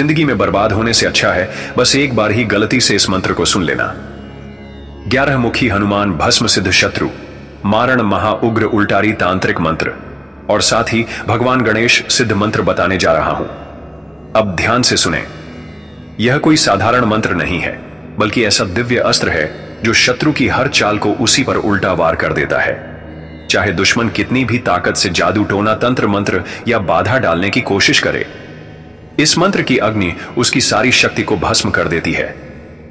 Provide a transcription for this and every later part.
जिंदगी में बर्बाद होने से अच्छा है बस एक बार ही गलती से इस मंत्र को सुन लेना। 11 मुखी हनुमान भस्म सिद्ध शत्रु मारण महा उग्र उल्टारी तांत्रिक मंत्र और साथ ही भगवान गणेश सिद्ध मंत्र बताने जा रहा हूं। अब ध्यान से सुने। यह कोई साधारण मंत्र नहीं है बल्कि ऐसा दिव्य अस्त्र है जो शत्रु की हर चाल को उसी पर उल्टा वार कर देता है। चाहे दुश्मन कितनी भी ताकत से जादू टोना तंत्र मंत्र या बाधा डालने की कोशिश करे, इस मंत्र की अग्नि उसकी सारी शक्ति को भस्म कर देती है।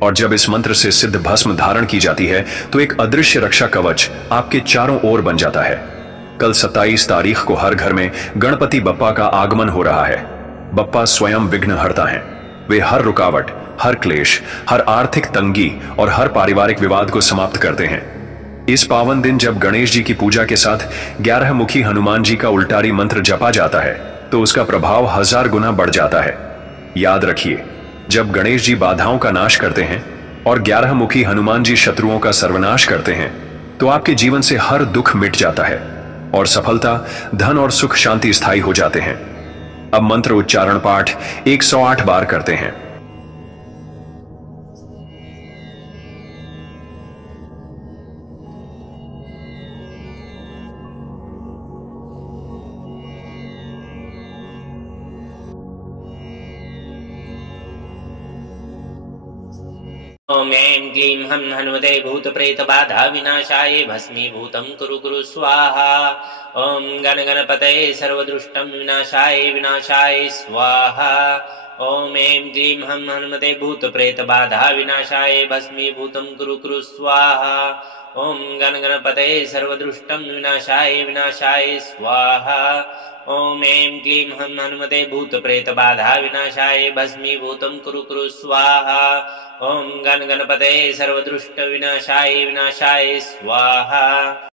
और जब इस मंत्र से सिद्ध भस्म धारण की जाती है तो एक अदृश्य रक्षा कवच आपके चारों ओर बन जाता है। कल 27 तारीख को हर घर में गणपति बप्पा का आगमन हो रहा है। बप्पा स्वयं विघ्नहर्ता हैं। वे हर रुकावट, हर क्लेश, हर आर्थिक तंगी और हर पारिवारिक विवाद को समाप्त करते हैं। इस पावन दिन जब गणेश जी की पूजा के साथ 11 मुखी हनुमान जी का उल्टारी मंत्र जपा जाता है तो उसका प्रभाव 1000 गुना बढ़ जाता है। याद रखिए, जब गणेश जी बाधाओं का नाश करते हैं और 11 मुखी हनुमान जी शत्रुओं का सर्वनाश करते हैं तो आपके जीवन से हर दुख मिट जाता है और सफलता, धन और सुख शांति स्थायी हो जाते हैं। अब मंत्र उच्चारण पाठ 108 बार करते हैं। ओम ऐं क्लीं हं हनुमते भूत प्रेत बाधा विनाशाय भस्मीभूतं कुरु कुरु स्वाहा। ओम गण गणपतये सर्वदुष्टं विनाशाय विनाशाय स्वाहा। ओम ऐं क्लीं हं हनुमते भूत प्रेत बाधा विनाशाय भस्मीभूतं कुरु कुरु स्वाहा। ओम गण गणपतये सर्वदुष्टं विनाशाय विनाशाय स्वाहा। ओम ऐं क्लीं हं हनुमते भूत प्रेत बाधा विनाशाय भस्मीभूतं कुरु कुरु स्वाहा। ओम गण गणपतये सर्वदुष्ट विनाशाय विनाशाय स्वाहा।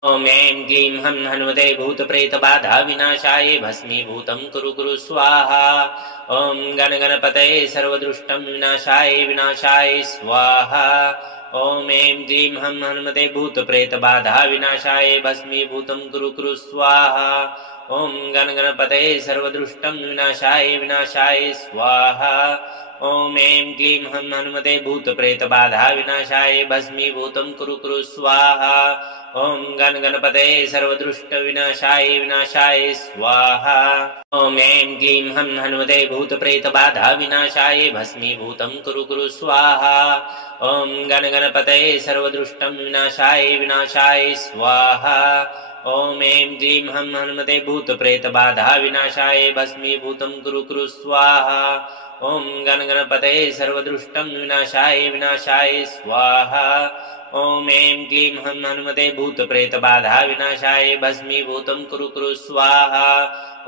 ओम ऐं क्लीं हं हनुमते भूत प्रेत बाधा विनाशाय भस्मीभूतं कुरु कुरु स्वाहा। ओम गण गणपतये सर्वदुष्टं विनाशाय विनाशाय स्वाहा। ओम ऐं क्लीं हं हनुमते भूत प्रेत बाधा विनाशाय भस्मीभूतं कुरु कुरु स्वाहा। ओम गण गणपतये सर्वदुष्टं विनाशाय विनाशाय स्वाहा। ओम ऐं क्लीं हं हनुमते भूत प्रेत बाधा विनाशाय भस्मीभूतं कुरु कुरु स्वाहा। ओम गण गणपतये सर्वदुष्ट विनाशाय विनाशाय स्वाहा। ओम ऐं क्लीं हं हनुमते भूत प्रेत बाधा विनाशाय भस्मीभूतं कुरु कुरु स्वाहा। ओम गण गणपतये सर्वदुष्टं विनाशाय विनाशाय स्वाहा। ओम ऐं क्लीं हं हनुमते भूत प्रेत बाधा विनाशाय भस्मीभूतं कुरु कुरु स्वाहा। ओम गण गणपतये सर्वदुष्टं विनाशाय विनाशाय स्वाहा। ओम ऐं क्लीं हं हनुमते भूत प्रेत बाधा विनाशाय भस्मीभूतं कुरु कुरु स्वाहा।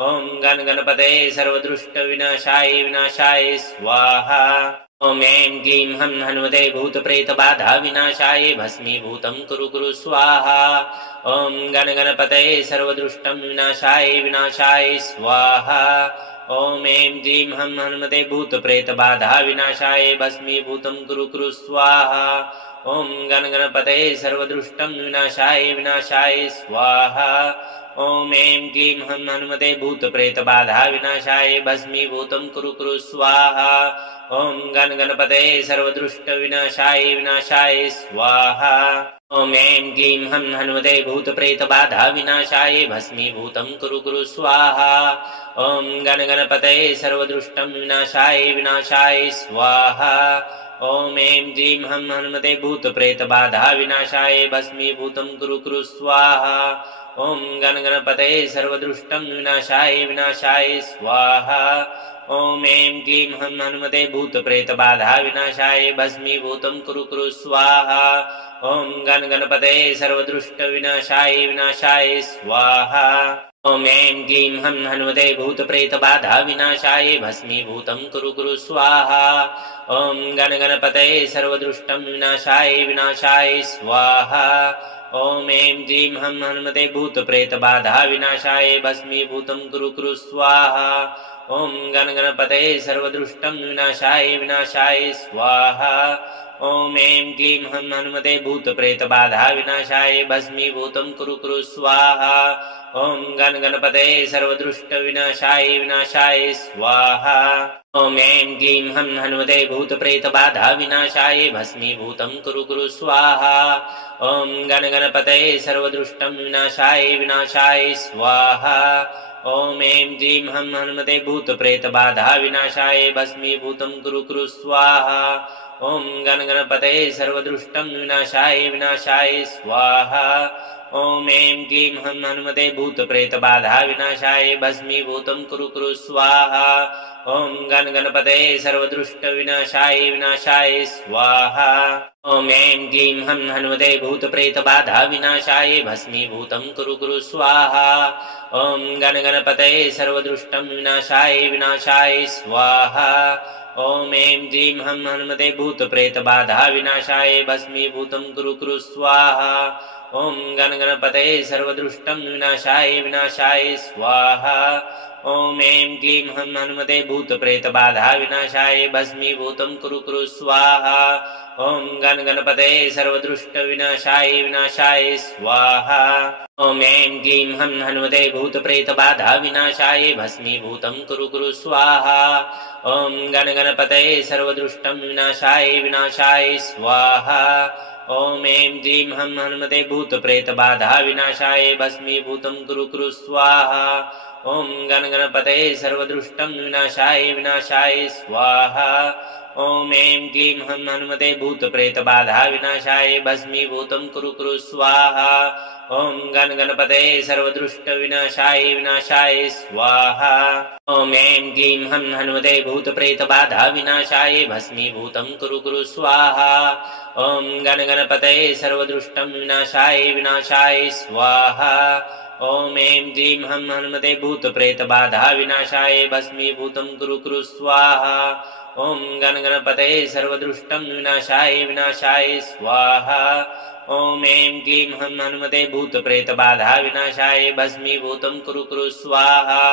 ओम गण गणपतये सर्वदुष्ट विनाशाय विनाशाय स्वाहा। ओम ऐं क्लीं हं हनुमते भूत प्रेत बाधा विनाशाय भस्मीभूतं कुरु कुरु स्वाहा। ओम गण गणपतये सर्वदुष्टं विनाशाय विनाशाय स्वाहा। ओम ऐं क्लीं हं हनुमते भूत प्रेत बाधा विनाशाय भस्मीभूतं कुरु कुरु स्वाहा। ओम गण गणपतये सर्वदुष्टं विनाशाय विनाशाय स्वाहा। ओम ऐं क्लीं हं हनुमते भूत प्रेत बाधा विनाशाय भस्मीभूतं कुरु कुरु स्वाहा। ओम गण गणपतये सर्वदुष्ट विनाशाय विनाशाय स्वाहा। ओम ऐं क्लीं हं हनुमते भूत प्रेत बाधा विनाशाय भस्मीभूतं कुरु कुरु स्वाहा। ओम गण गणपतये सर्वदुष्टं विनाशाय विनाशाय स्वाहा। ओम ऐं क्लीं हं हनुमते भूत प्रेत बाधा विनाशाय भस्मीभूतं कुरु कुरु स्वाहा। ओम गण गणपतये सर्वदुष्टं विनाशाय विनाशाय स्वाहा। ओम ऐं क्लीं हं हनुमते भूत प्रेत बाधा विनाशाय भस्मीभूतं कुरु कुरु स्वाहा। ओम गण गणपतये सर्वदुष्ट विनाशाय विनाशाय स्वाहा। ओम ऐं क्लीं हं हनुमते भूत प्रेत बाधा विनाशाय भस्मीभूतं कुरु कुरु स्वाहा। ओम गण गणपतये सर्वदुष्टं विनाशाय विनाशाय स्वाहा। ओम ऐं क्लीं हं हनुमते भूत प्रेत बाधा विनाशाय भस्मीभूतं कुरु कुरु स्वाहा। ओम गण गणपतये सर्वदुष्टं विनाशाय विनाशाय स्वाहा। ओम ऐं क्लीं हं हनुमते भूत प्रेत बाधा विनाशाय भस्मीभूतं कुरु कुरु स्वाहा। ओम गण गणपतये सर्वदुष्ट विनाशाय विनाशाय स्वाहा। ॐ ऐं क्लीं हं हनुमते भूतप्रेतबाधा विनाशाय भस्मीभूतं कुरु कुरु स्वाहा। ॐ गणगणपतये सर्वदुष्टं विनाशाय स्वाहा। ॐ ऐं क्लीं हं हनुमते भूतप्रेतबाधा विनाशाय भस्मीभूतं कुरु कुरु स्वाहा। ॐ गणगणपतये सर्वदुष्टं विनाशाय स्वाहा। ॐ ऐं क्लीं हं हनुमते भूतप्रेतबाधा विनाशाय भस्मीभूतं कुरु कुरु स्वाहा। ॐ गणगणपतये सर्वदुष्टविनाशाय स्वाहा। ॐ ऐं क्लीं हं हनुमते भूतप्रेतबाधा विनाशाय भस्मीभूतं कुरु कुरु स्वाहा। ॐ गणगणपतये सर्वदुष्टं विनाशाय स्वाहा। ॐ ऐं क्लीं हं हनुमते भूतप्रेतबाधा विनाशाय भस्मीभूतं कुरु कुरु स्वाहा। ॐ गणगणपतये सर्वदुष्टं विनाशाय स्वाहा। ॐ ऐं क्लीं हं हनुमते भूतप्रेतबाधा विनाशाय भस्मीभूतं कुरु कुरु स्वाहा। ॐ गणगणपतये सर्वदुष्टविनाशाय स्वाहा। ॐ ऐं क्लीं हं हनुमते भूतप्रेतबाधा विनाशाय भस्मीभूतं कुरु कुरु स्वाहा। ॐ गणगणपतये सर्वदुष्टं विनाशाय स्वाहा। ॐ ऐं क्लीं हं हनुमते भूतप्रेतबाधा विनाशाय भस्मीभूतं कुरु कुरु स्वाहा। ॐ गणगणपतये सर्वदुष्टं विनाशाय स्वाहा। ॐ ऐं क्लीं हं हनुमते भूतप्रेतबाधा विनाशाय भस्मीभूतं कुरु कुरु स्वाहा। ॐ गणगणपतये सर्वदुष्टविनाशाय स्वाहा। ॐ ऐं क्लीं हं हनुमते भूतप्रेतबाधा विनाशाय भस्मीभूतं कुरु कुरु स्वाहा। ॐ गणगणपतये सर्वदुष्टं विनाशाय स्वाहा। ॐ ऐं क्लीं हं हनुमते भूतप्रेतबाधा विनाशाय भस्मीभूतं कुरु कुरु स्वाहा। ॐ गणगणपतये सर्वदुष्टं विनाशाय स्वाहा। ॐ ऐं क्लीं हं हनुमते भूतप्रेतबाधा विनाशाय भस्मीभूतं कुरु कुरु स्वाहा।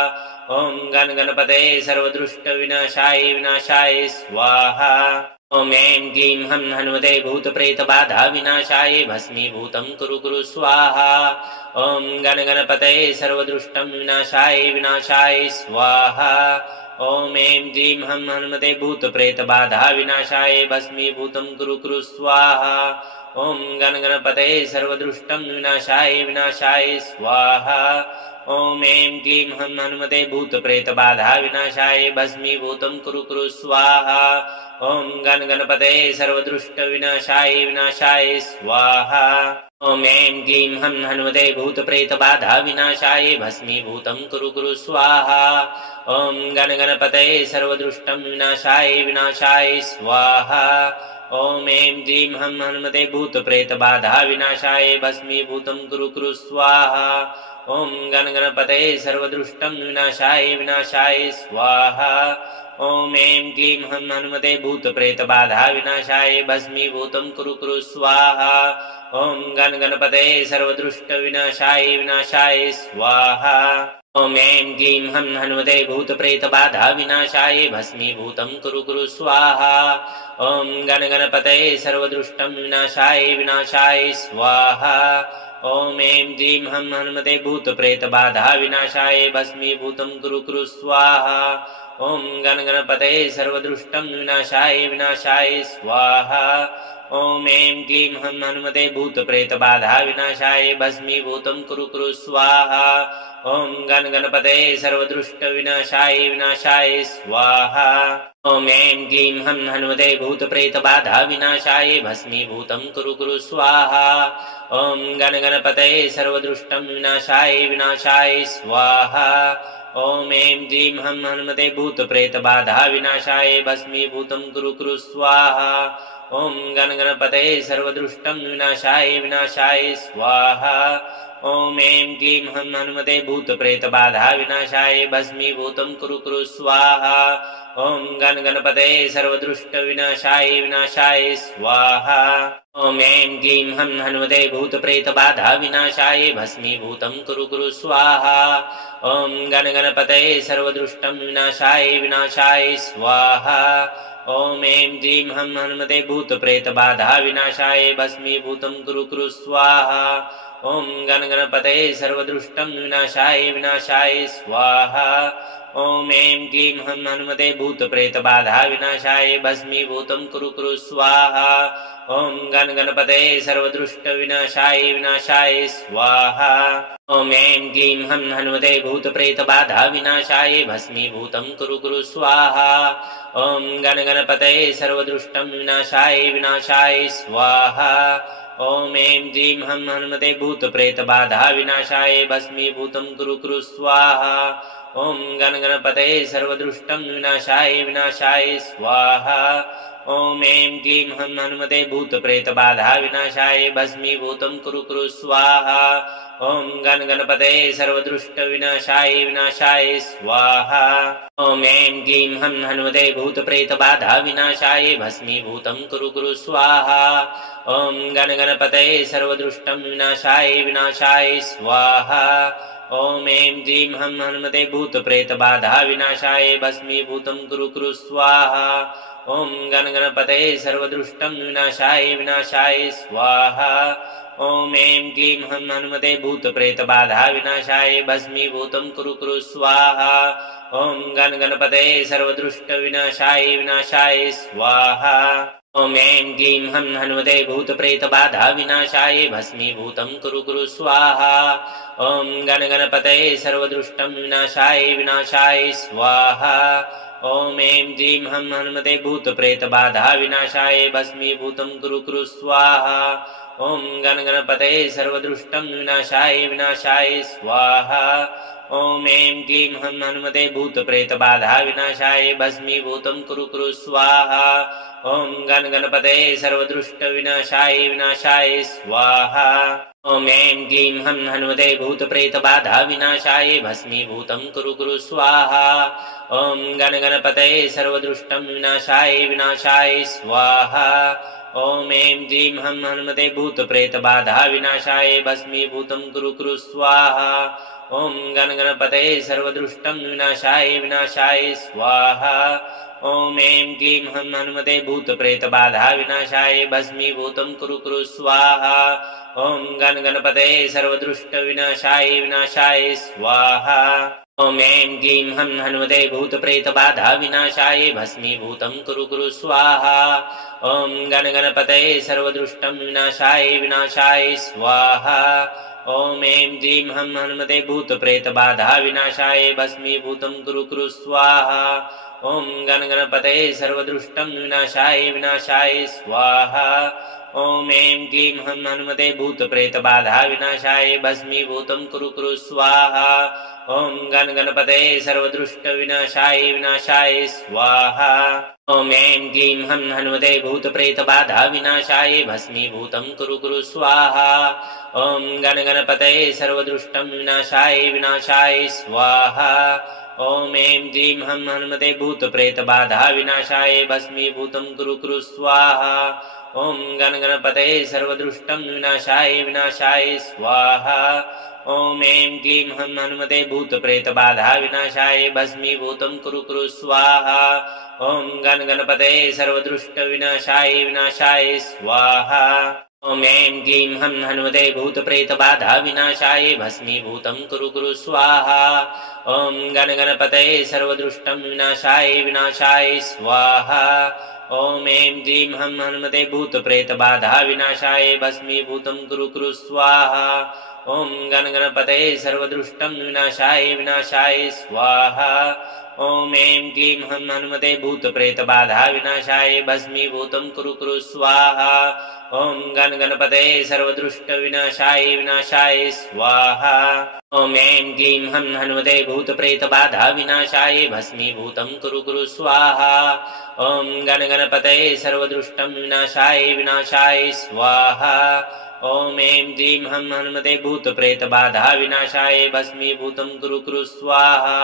ॐ गणगणपतये सर्वदुष्टविनाशाय स्वाहा। ॐ ऐं क्लीं हं हनुमते भूतप्रेतबाधा विनाशाय भस्मीभूतं कुरु कुरु स्वाहा। ॐ गणगणपतये सर्वदुष्टं विनाशाय स्वाहा। ॐ ऐं क्लीं हं हनुमते भूतप्रेतबाधा विनाशाय भस्मीभूतं कुरु कुरु स्वाहा। ॐ गणगणपतये सर्वदुष्टं विनाशाय स्वाहा। ॐ ऐं क्लीं हं हनुमते भूतप्रेतबाधा विनाशाय भस्मीभूतं कुरु कुरु स्वाहा। ॐ गणगणपतये सर्वदुष्टविनाशाय स्वाहा। ॐ ऐं क्लीं हं हनुमते भूतप्रेतबाधा विनाशाय भस्मीभूतं कुरु कुरु स्वाहा। ॐ गणगणपतये सर्वदुष्टं विनाशाय स्वाहा। ॐ ऐं क्लीं हं हनुमते भूतप्रेतबाधा विनाशाय भस्मीभूतं कुरु कुरु स्वाहा। ॐ गणगणपतये सर्वदुष्टं विनाशाय स्वाहा। ॐ ऐं क्लीं हं हनुमते भूतप्रेतबाधा विनाशाय भस्मीभूतं कुरु कुरु स्वाहा। ॐ गणगणपतये सर्वदुष्टविनाशाय स्वाहा। ॐ ऐं क्लीं हं हनुमते भूतप्रेतबाधा विनाशाय भस्मीभूतं कुरु कुरु स्वाहा। ॐ गणगणपतये सर्वदुष्टं विनाशाय स्वाहा। ॐ ऐं क्लीं हं हनुमते भूतप्रेतबाधा विनाशाय भस्मीभूतं कुरु कुरु स्वाहा। ॐ गणगणपतये सर्वदुष्टं विनाशाय स्वाहा। ॐ ऐं क्लीं हं हनुमते भूतप्रेतबाधा विनाशाय भस्मीभूतं कुरु कुरु स्वाहा। ॐ गणगणपतये सर्वदुष्टविनाशाय स्वाहा। ॐ ऐं क्लीं हं हनुमते भूतप्रेतबाधा विनाशाय भस्मीभूतं कुरु कुरु स्वाहा। ॐ गणगणपतये सर्वदुष्टं विनाशाय स्वाहा। ॐ ऐं क्लीं हं हनुमते भूतप्रेतबाधा विनाशाय भस्मीभूतं कुरु कुरु स्वाहा। ॐ गणगणपतये सर्वदुष्टं विनाशाय स्वाहा। ॐ ऐं क्लीं हं हनुमते भूतप्रेतबाधा विनाशाय भस्मीभूतं कुरु कुरु स्वाहा। ॐ गणगणपतये सर्वदुष्टविनाशाय स्वाहा। ॐ ऐं क्लीं हं हनुमते भूतप्रेतबाधा विनाशाय भस्मीभूतं कुरु कुरु स्वाहा। ॐ गणगणपतये सर्वदुष्टं विनाशाय स्वाहा। ॐ ऐं क्लीं हं हनुमते भूतप्रेतबाधा विनाशाय भस्मीभूतं कुरु कुरु स्वाहा। ॐ गणगणपतये सर्वदुष्टं विनाशाय स्वाहा। ॐ ऐं क्लीं हं हनुमते भूतप्रेतबाधा विनाशाय भस्मीभूतं कुरु स्वाहा ॐ गण गणपतये सर्वदुष्ट विनाशाय स्वाहा ॐ ऐं क्लीं हं हनुमते भूतप्रेतबाधा विनाशाय भस्मीभूतं कुरु स्वाहा ॐ गण गणपतये सर्वदुष्टं विनाशाय स्वाहा ॐ ऐं क्लीं हं हनुमते भूतप्रेतबाधा विनाशाय भस्मीभूतं कुरु स्वाहा ॐ गण गणपतये सर्वदुष्टं विनाशाय स्वाहा ॐ ऐं क्लीं हं हनुमते भूतप्रेतबाधा विनाशाय भस्मीभूतं कुरु स्वाहा ॐ गण गणपतये सर्वदुष्ट विनाशाय स्वाहा ॐ ऐं क्लीं हं हनुमते भूतप्रेतबाधा विनाशाय भस्मीभूतं कुरु स्वाहा ॐ गण गणपतये सर्वदुष्टं विनाशाय स्वाहा ॐ ऐं क्लीं हं हनुमते भूतप्रेतबाधा विनाशाय भस्मीभूतं कुरु स्वाहा ॐ गण गणपतये सर्वदुष्टं विनाशाय स्वाहा ॐ ऐं क्लीं हं हनुमते भूतप्रेतबाधा विनाशाय भस्मीभूतं कुरु स्वाहा ॐ गण गणपतये सर्वदुष्ट विनाशाय स्वाहा ॐ ऐं क्लीं हं हनुमते भूतप्रेतबाधा विनाशाय भस्मीभूतं कुरु स्वाहा ॐ गण गणपतये सर्वदुष्टं विनाशाय स्वाहा ॐ ऐं क्लीं हं हनुमते भूतप्रेतबाधा विनाशाय भस्मीभूतं कुरु स्वाहा ॐ गण गणपतये सर्वदुष्टं विनाशाय स्वाहा ॐ ऐं क्लीं हं हनुमते भूतप्रेतबाधा विनाशाय भस्मीभूतं कुरु स्वाहा ॐ गण गणपतये सर्वदुष्ट विनाशाय स्वाहा ॐ ऐं क्लीं हं हनुमते भूतप्रेतबाधा विनाशाय भस्मीभूतं कुरु स्वाहा ॐ गण गणपतये सर्वदुष्टं विनाशाय स्वाहा ॐ ऐं क्लीं हं हनुमते भूतप्रेतबाधा विनाशाय भस्मीभूतं कुरु स्वाहा ॐ गण गणपतये सर्वदुष्टं विनाशाय स्वाहा ॐ ऐं क्लीं हं हनुमते भूतप्रेतबाधा विनाशाय भस्मीभूतं कुरु स्वाहा ॐ गण गणपतये सर्वदुष्ट विनाशाय स्वाहा ॐ ऐं क्लीं हं हनुमते भूतप्रेतबाधा विनाशाय भस्मीभूतं कुरु स्वाहा ॐ गण गणपतये सर्वदुष्टं विनाशाय स्वाहा ॐ ऐं क्लीं हं हनुमते भूतप्रेतबाधा विनाशाय भस्मीभूतं कुरु स्वाहा ॐ गण गणपतये सर्वदुष्टं विनाशाय स्वाहा ॐ ऐं क्लीं हं हनुमते भूतप्रेतबाधा विनाशाय भस्मीभूतं कुरु स्वाहा ॐ गण गणपतये सर्वदुष्ट विनाशाय स्वाहा ॐ ऐं क्लीं हं हनुमते भूतप्रेतबाधा विनाशाय भस्मीभूतं कुरु स्वाहा ॐ गण गणपतये सर्वदुष्टं विनाशाय स्वाहा ॐ ऐं क्लीं हं हनुमते भूतप्रेतबाधा विनाशाय भस्मीभूतं कुरु स्वाहा ॐ गण गणपतये सर्वदुष्टं विनाशाय स्वाहा ॐ ऐं क्लीं हं हनुमते भूतप्रेतबाधा विनाशाय भस्मीभूतं कुरु स्वाहा ॐ गण गणपतये सर्वदुष्ट विनाशाय स्वाहा ॐ ऐं क्लीं हं हनुमते भूतप्रेतबाधा विनाशाय भस्मीभूतं कुरु स्वाहा ॐ गण गणपतये सर्वदुष्टं विनाशाय स्वाहा ॐ ऐं क्लीं हं हनुमते भूतप्रेतबाधा विनाशाय भस्मीभूतं कुरु स्वाहा ॐ गण गणपतये सर्वदुष्टं विनाशाय स्वाहा ॐ ऐं क्लीं हं हनुमते भूतप्रेतबाधा विनाशाय भस्मीभूतं कुरु स्वाहा ॐ गण गणपतये सर्वदुष्ट विनाशाय स्वाहा ॐ ऐं क्लीं हं हनुमते भूतप्रेतबाधा विनाशाय भस्मीभूतं कुरु स्वाहा ॐ गण गणपतये सर्वदुष्टं विनाशाय स्वाहा ॐ ऐं क्लीं हं हनुमते भूतप्रेतबाधा विनाशाय भस्मीभूतं कुरु स्वाहा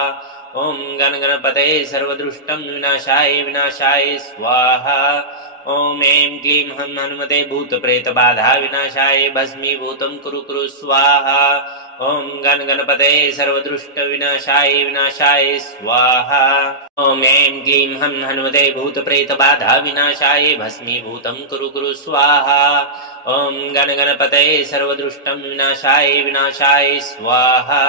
ॐ गण गणपतये सर्वदुष्टं विनाशाय स्वाहा ॐ ऐं क्लीं हं हनुमते भूतप्रेतबाधा विनाशाय भस्मीभूतं कुरु स्वाहा ॐ गण गणपतये सर्वदुष्ट विनाशाय स्वाहा ॐ ऐं क्लीं हं हनुमते भूतप्रेतबाधा विनाशाय भस्मीभूतं कुरु स्वाहा ॐ गण गणपतये सर्वदुष्टं विनाशाय विनाशाय स्वाहा।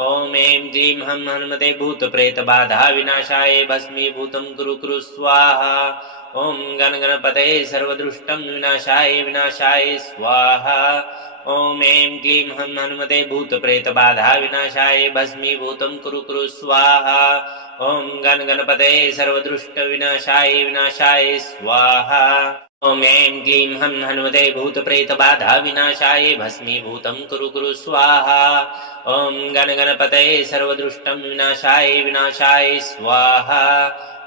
ॐ ऐं क्लीं हं हनुमते भूतप्रेतबाधा विनाशाय भस्मीभूतं कुरु कुरु स्वाहा। ॐ गणपतये सर्वदुष्टं विनाशाय विनाशाय स्वाहा। ॐ ऐं क्लीं हं हनुमते भूतप्रेतबाधा विनाशाय भस्मीभूतं कुरु कुरु स्वाहा। ॐ गणपतये सर्वदुष्ट विनाशाय विनाशाय स्वाहा। ॐ ऐं क्लीं हं हनुमते भूतप्रेतबाधा विनाशाय भस्मीभूतं कुरु कुरु स्वाहा। ॐ गणपतये सर्वदुष्टं विनाशाय विनाशाय स्वाहा।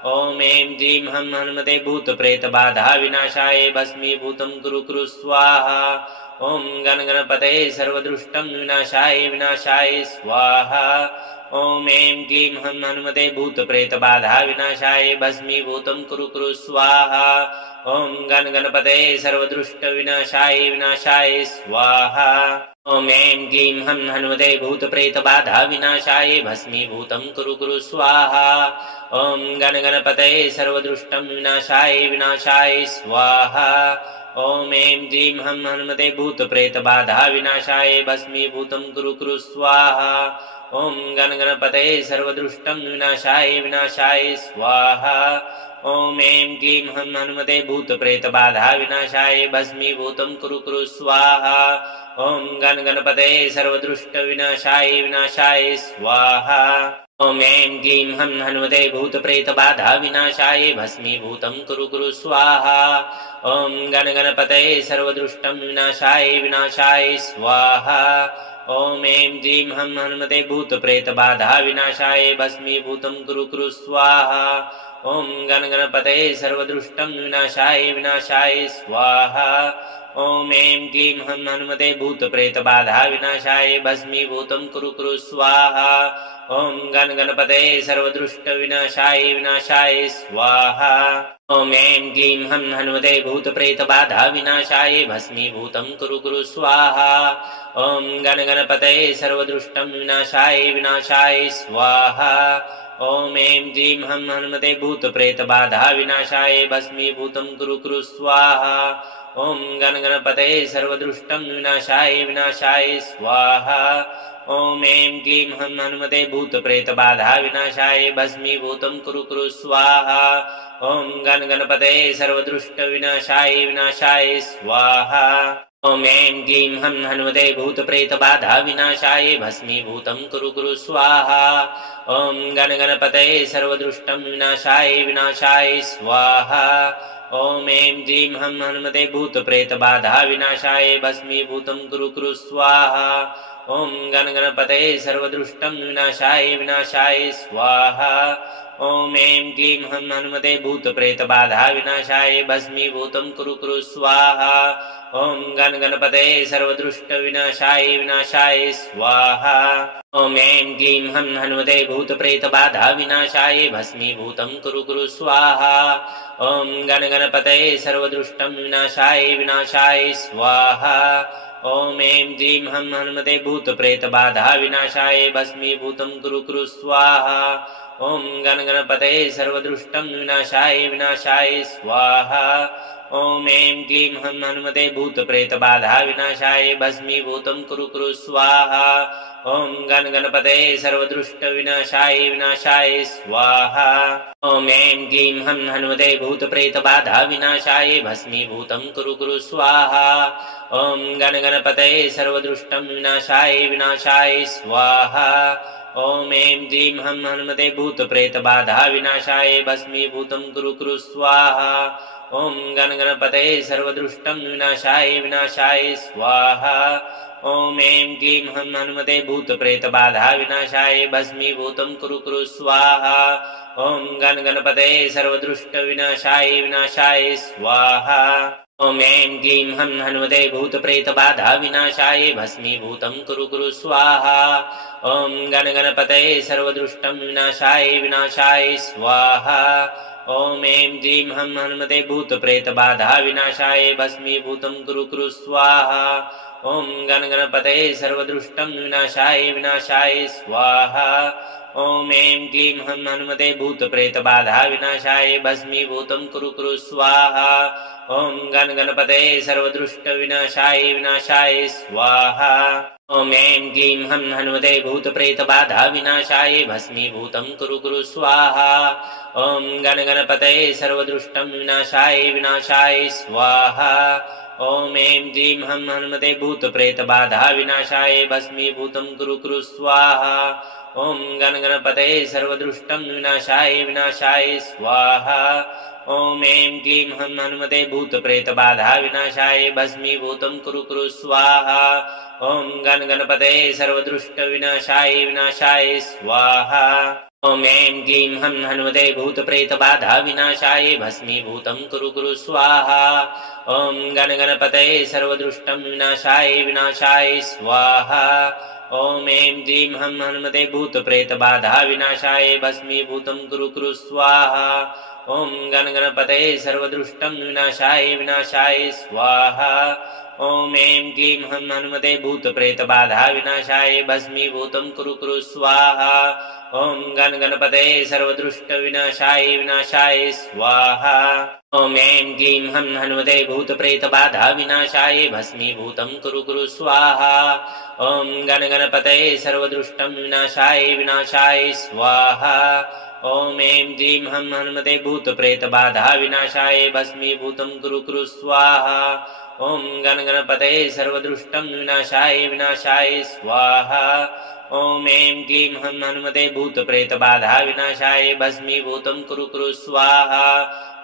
ॐ ऐं क्लीं हं हनुमते भूतप्रेतबाधा विनाशाय भस्मीभूतं कुरु कुरु स्वाहा। ॐ गणपतये सर्वदुष्टं विनाशाय विनाशाय स्वाहा। ॐ ऐं क्लीं हं हनुमते भूतप्रेतबाधा विनाशाय भस्मीभूतं कुरु कुरु स्वाहा। ॐ गणपतये सर्वदुष्ट विनाशाय विनाशाय स्वाहा। ॐ ऐं क्लीं हं हनुमते भूतप्रेतबाधा विनाशाय भस्मीभूतं कुरु कुरु स्वाहा। ॐ गणपतये सर्वदुष्टं विनाशाय विनाशाय स्वाहा। ॐ ऐं क्लीं हं हनुमते भूतप्रेतबाधा विनाशाय भस्मीभूतं कुरु कुरु स्वाहा। ॐ गणपतये सर्वदुष्टं विनाशाय विनाशाय स्वाहा। ॐ ऐं क्लीं हं हनुमते भूतप्रेतबाधा विनाशाय भस्मीभूतं कुरु कुरु स्वाहा। ॐ गणपतये सर्वदुष्ट विनाशाय विनाशाय स्वाहा। ॐ ऐं क्लीं हं हनुमते भूतप्रेतबाधा विनाशाय भस्मीभूतं कुरु कुरु स्वाहा। ॐ गणपतये सर्वदुष्टं विनाशाय विनाशाय स्वाहा। ॐ ऐं क्लीं हं हनुमते भूतप्रेतबाधा विनाशाय भस्मीभूतं कुरु कुरु स्वाहा। ॐ गणपतये सर्वदुष्टं विनाशाय विनाशाय स्वाहा। ॐ ऐं क्लीं हं हनुमते भूतप्रेतबाधा विनाशाय भस्मीभूतं कुरु कुरु स्वाहा। ॐ गणपतये सर्वदुष्ट विनाशाय विनाशाय स्वाहा। ॐ ऐं क्लीं हं हनुमते भूतप्रेतबाधा विनाशाय भस्मीभूतं कुरु कुरु स्वाहा। ॐ गणपतये सर्वदुष्टं विनाशाय विनाशाय स्वाहा। ॐ ऐं क्लीं हं हनुमते भूतप्रेतबाधा विनाशाय भस्मीभूतं कुरु कुरु स्वाहा। ॐ गणपतये सर्वदुष्टं विनाशाय विनाशाय स्वाहा। ॐ ऐं क्लीं हं हनुमते भूतप्रेतबाधा विनाशाय भस्मीभूतं कुरु कुरु स्वाहा। ॐ गणपतये सर्वदुष्ट विनाशाय विनाशाय स्वाहा। ॐ ऐं क्लीं हं हनुमते भूतप्रेतबाधा विनाशाय भस्मीभूतं कुरु कुरु स्वाहा। ॐ गणपतये सर्वदुष्टं विनाशाय विनाशाय स्वाहा। ॐ ऐं क्लीं हं हनुमते भूतप्रेतबाधा विनाशाय भस्मीभूतं कुरु कुरु स्वाहा। ॐ गणपतये सर्वदुष्टं विनाशाय विनाशाय स्वाहा। ॐ ऐं क्लीं हं हनुमते भूतप्रेतबाधा विनाशाय भस्मीभूतं कुरु कुरु स्वाहा। ॐ गणपतये सर्वदुष्ट विनाशाय विनाशाय स्वाहा। ॐ ऐं क्लीं हं हनुमते भूतप्रेतबाधा विनाशाय भस्मीभूतं कुरु कुरु स्वाहा। ॐ गणपतये सर्वदुष्टं विनाशाय विनाशाय स्वाहा। ॐ ऐं क्लीं हं हनुमते भूतप्रेतबाधा विनाशाय भस्मीभूतं कुरु कुरु स्वाहा। ॐ गणपतये सर्वदुष्टं विनाशाय विनाशाय स्वाहा। ॐ ऐं क्लीं हं हनुमते भूतप्रेतबाधा विनाशाय भस्मीभूतं कुरु कुरु स्वाहा। ॐ गणपतये सर्वदुष्ट विनाशाय विनाशाय स्वाहा। ॐ ऐं क्लीं हं हनुमते भूतप्रेतबाधा विनाशाय भस्मीभूतं कुरु कुरु स्वाहा। ॐ गणपतये सर्वदुष्टं विनाशाय विनाशाय स्वाहा। ॐ ऐं क्लीं हं हनुमते भूतप्रेतबाधा विनाशाय भस्मीभूतं कुरु कुरु स्वाहा। ॐ गणपतये सर्वदुष्टं विनाशाय विनाशाय स्वाहा। ॐ ऐं क्लीं हं हनुमते भूतप्रेतबाधा विनाशाय भस्मीभूतं कुरु कुरु स्वाहा। ॐ गणपतये सर्वदुष्ट विनाशाय विनाशाय स्वाहा। ॐ ऐं क्लीं हं हनुमते भूतप्रेतबाधा विनाशाय भस्मीभूतं कुरु कुरु स्वाहा। ॐ गणपतये सर्वदुष्टं विनाशाय विनाशाय स्वाहा। ॐ ऐं क्लीं हं हनुमते भूतप्रेतबाधा विनाशाय भस्मीभूतं कुरु कुरु स्वाहा। ॐ गणगणपतये सर्वदुष्टं विनाशाय स्वाहा ॐ ऐं क्लीं हं हनुमते भूतप्रेतबाधा विनाशाय भस्मीभूतं कुरु स्वाहा ॐ गणगणपतये सर्वदुष्ट विनाशाय स्वाहा ॐ ऐं क्लीं हं हनुमते भूतप्रेतबाधा विनाशाय भस्मीभूतं कुरु स्वाहा ॐ गणगणपतये सर्वदुष्टं विनाशाय स्वाहा ॐ ऐं क्लीं हं हनुमते भूतप्रेतबाधा विनाशाय भस्मीभूतं कुरु स्वाहा ॐ गणगणपतये सर्वदुष्टं विनाशाय स्वाहा ॐ ऐं क्लीं हं हनुमते भूतप्रेतबाधा विनाशाय भस्मीभूतं कुरु स्वाहा ॐ गणगणपतये सर्वदुष्ट विनाशाय स्वाहा ॐ ऐं क्लीं हं हनुमते भूतप्रेतबाधा विनाशाय भस्मीभूतं कुरु स्वाहा ॐ गणगणपतये सर्वदुष्टं विनाशाय स्वाहा ॐ ऐं क्लीं हं हनुमते भूतप्रेतबाधा विनाशाय भस्मीभूतं कुरु स्वाहा ॐ गणगणपतये सर्वदुष्टं विनाशाय स्वाहा ॐ ऐं क्लीं हं हनुमते भूतप्रेतबाधा विनाशाय भस्मीभूतं कुरु स्वाहा ॐ गणगणपतये सर्वदुष्ट विनाशाय स्वाहा ॐ ऐं क्लीं हं हनुमते भूतप्रेतबाधा विनाशाय भस्मीभूतं कुरु स्वाहा ॐ गणगणपतये सर्वदुष्टं विनाशाय स्वाहा ॐ ऐं क्लीं हं हनुमते भूतप्रेतबाधा विनाशाय भस्मीभूतं कुरु स्वाहा ॐ गणगणपतये सर्वदुष्टं विनाशाय स्वाहा ॐ ऐं क्लीं हं हनुमते भूतप्रेतबाधा विनाशाय भस्मीभूतं कुरु स्वाहा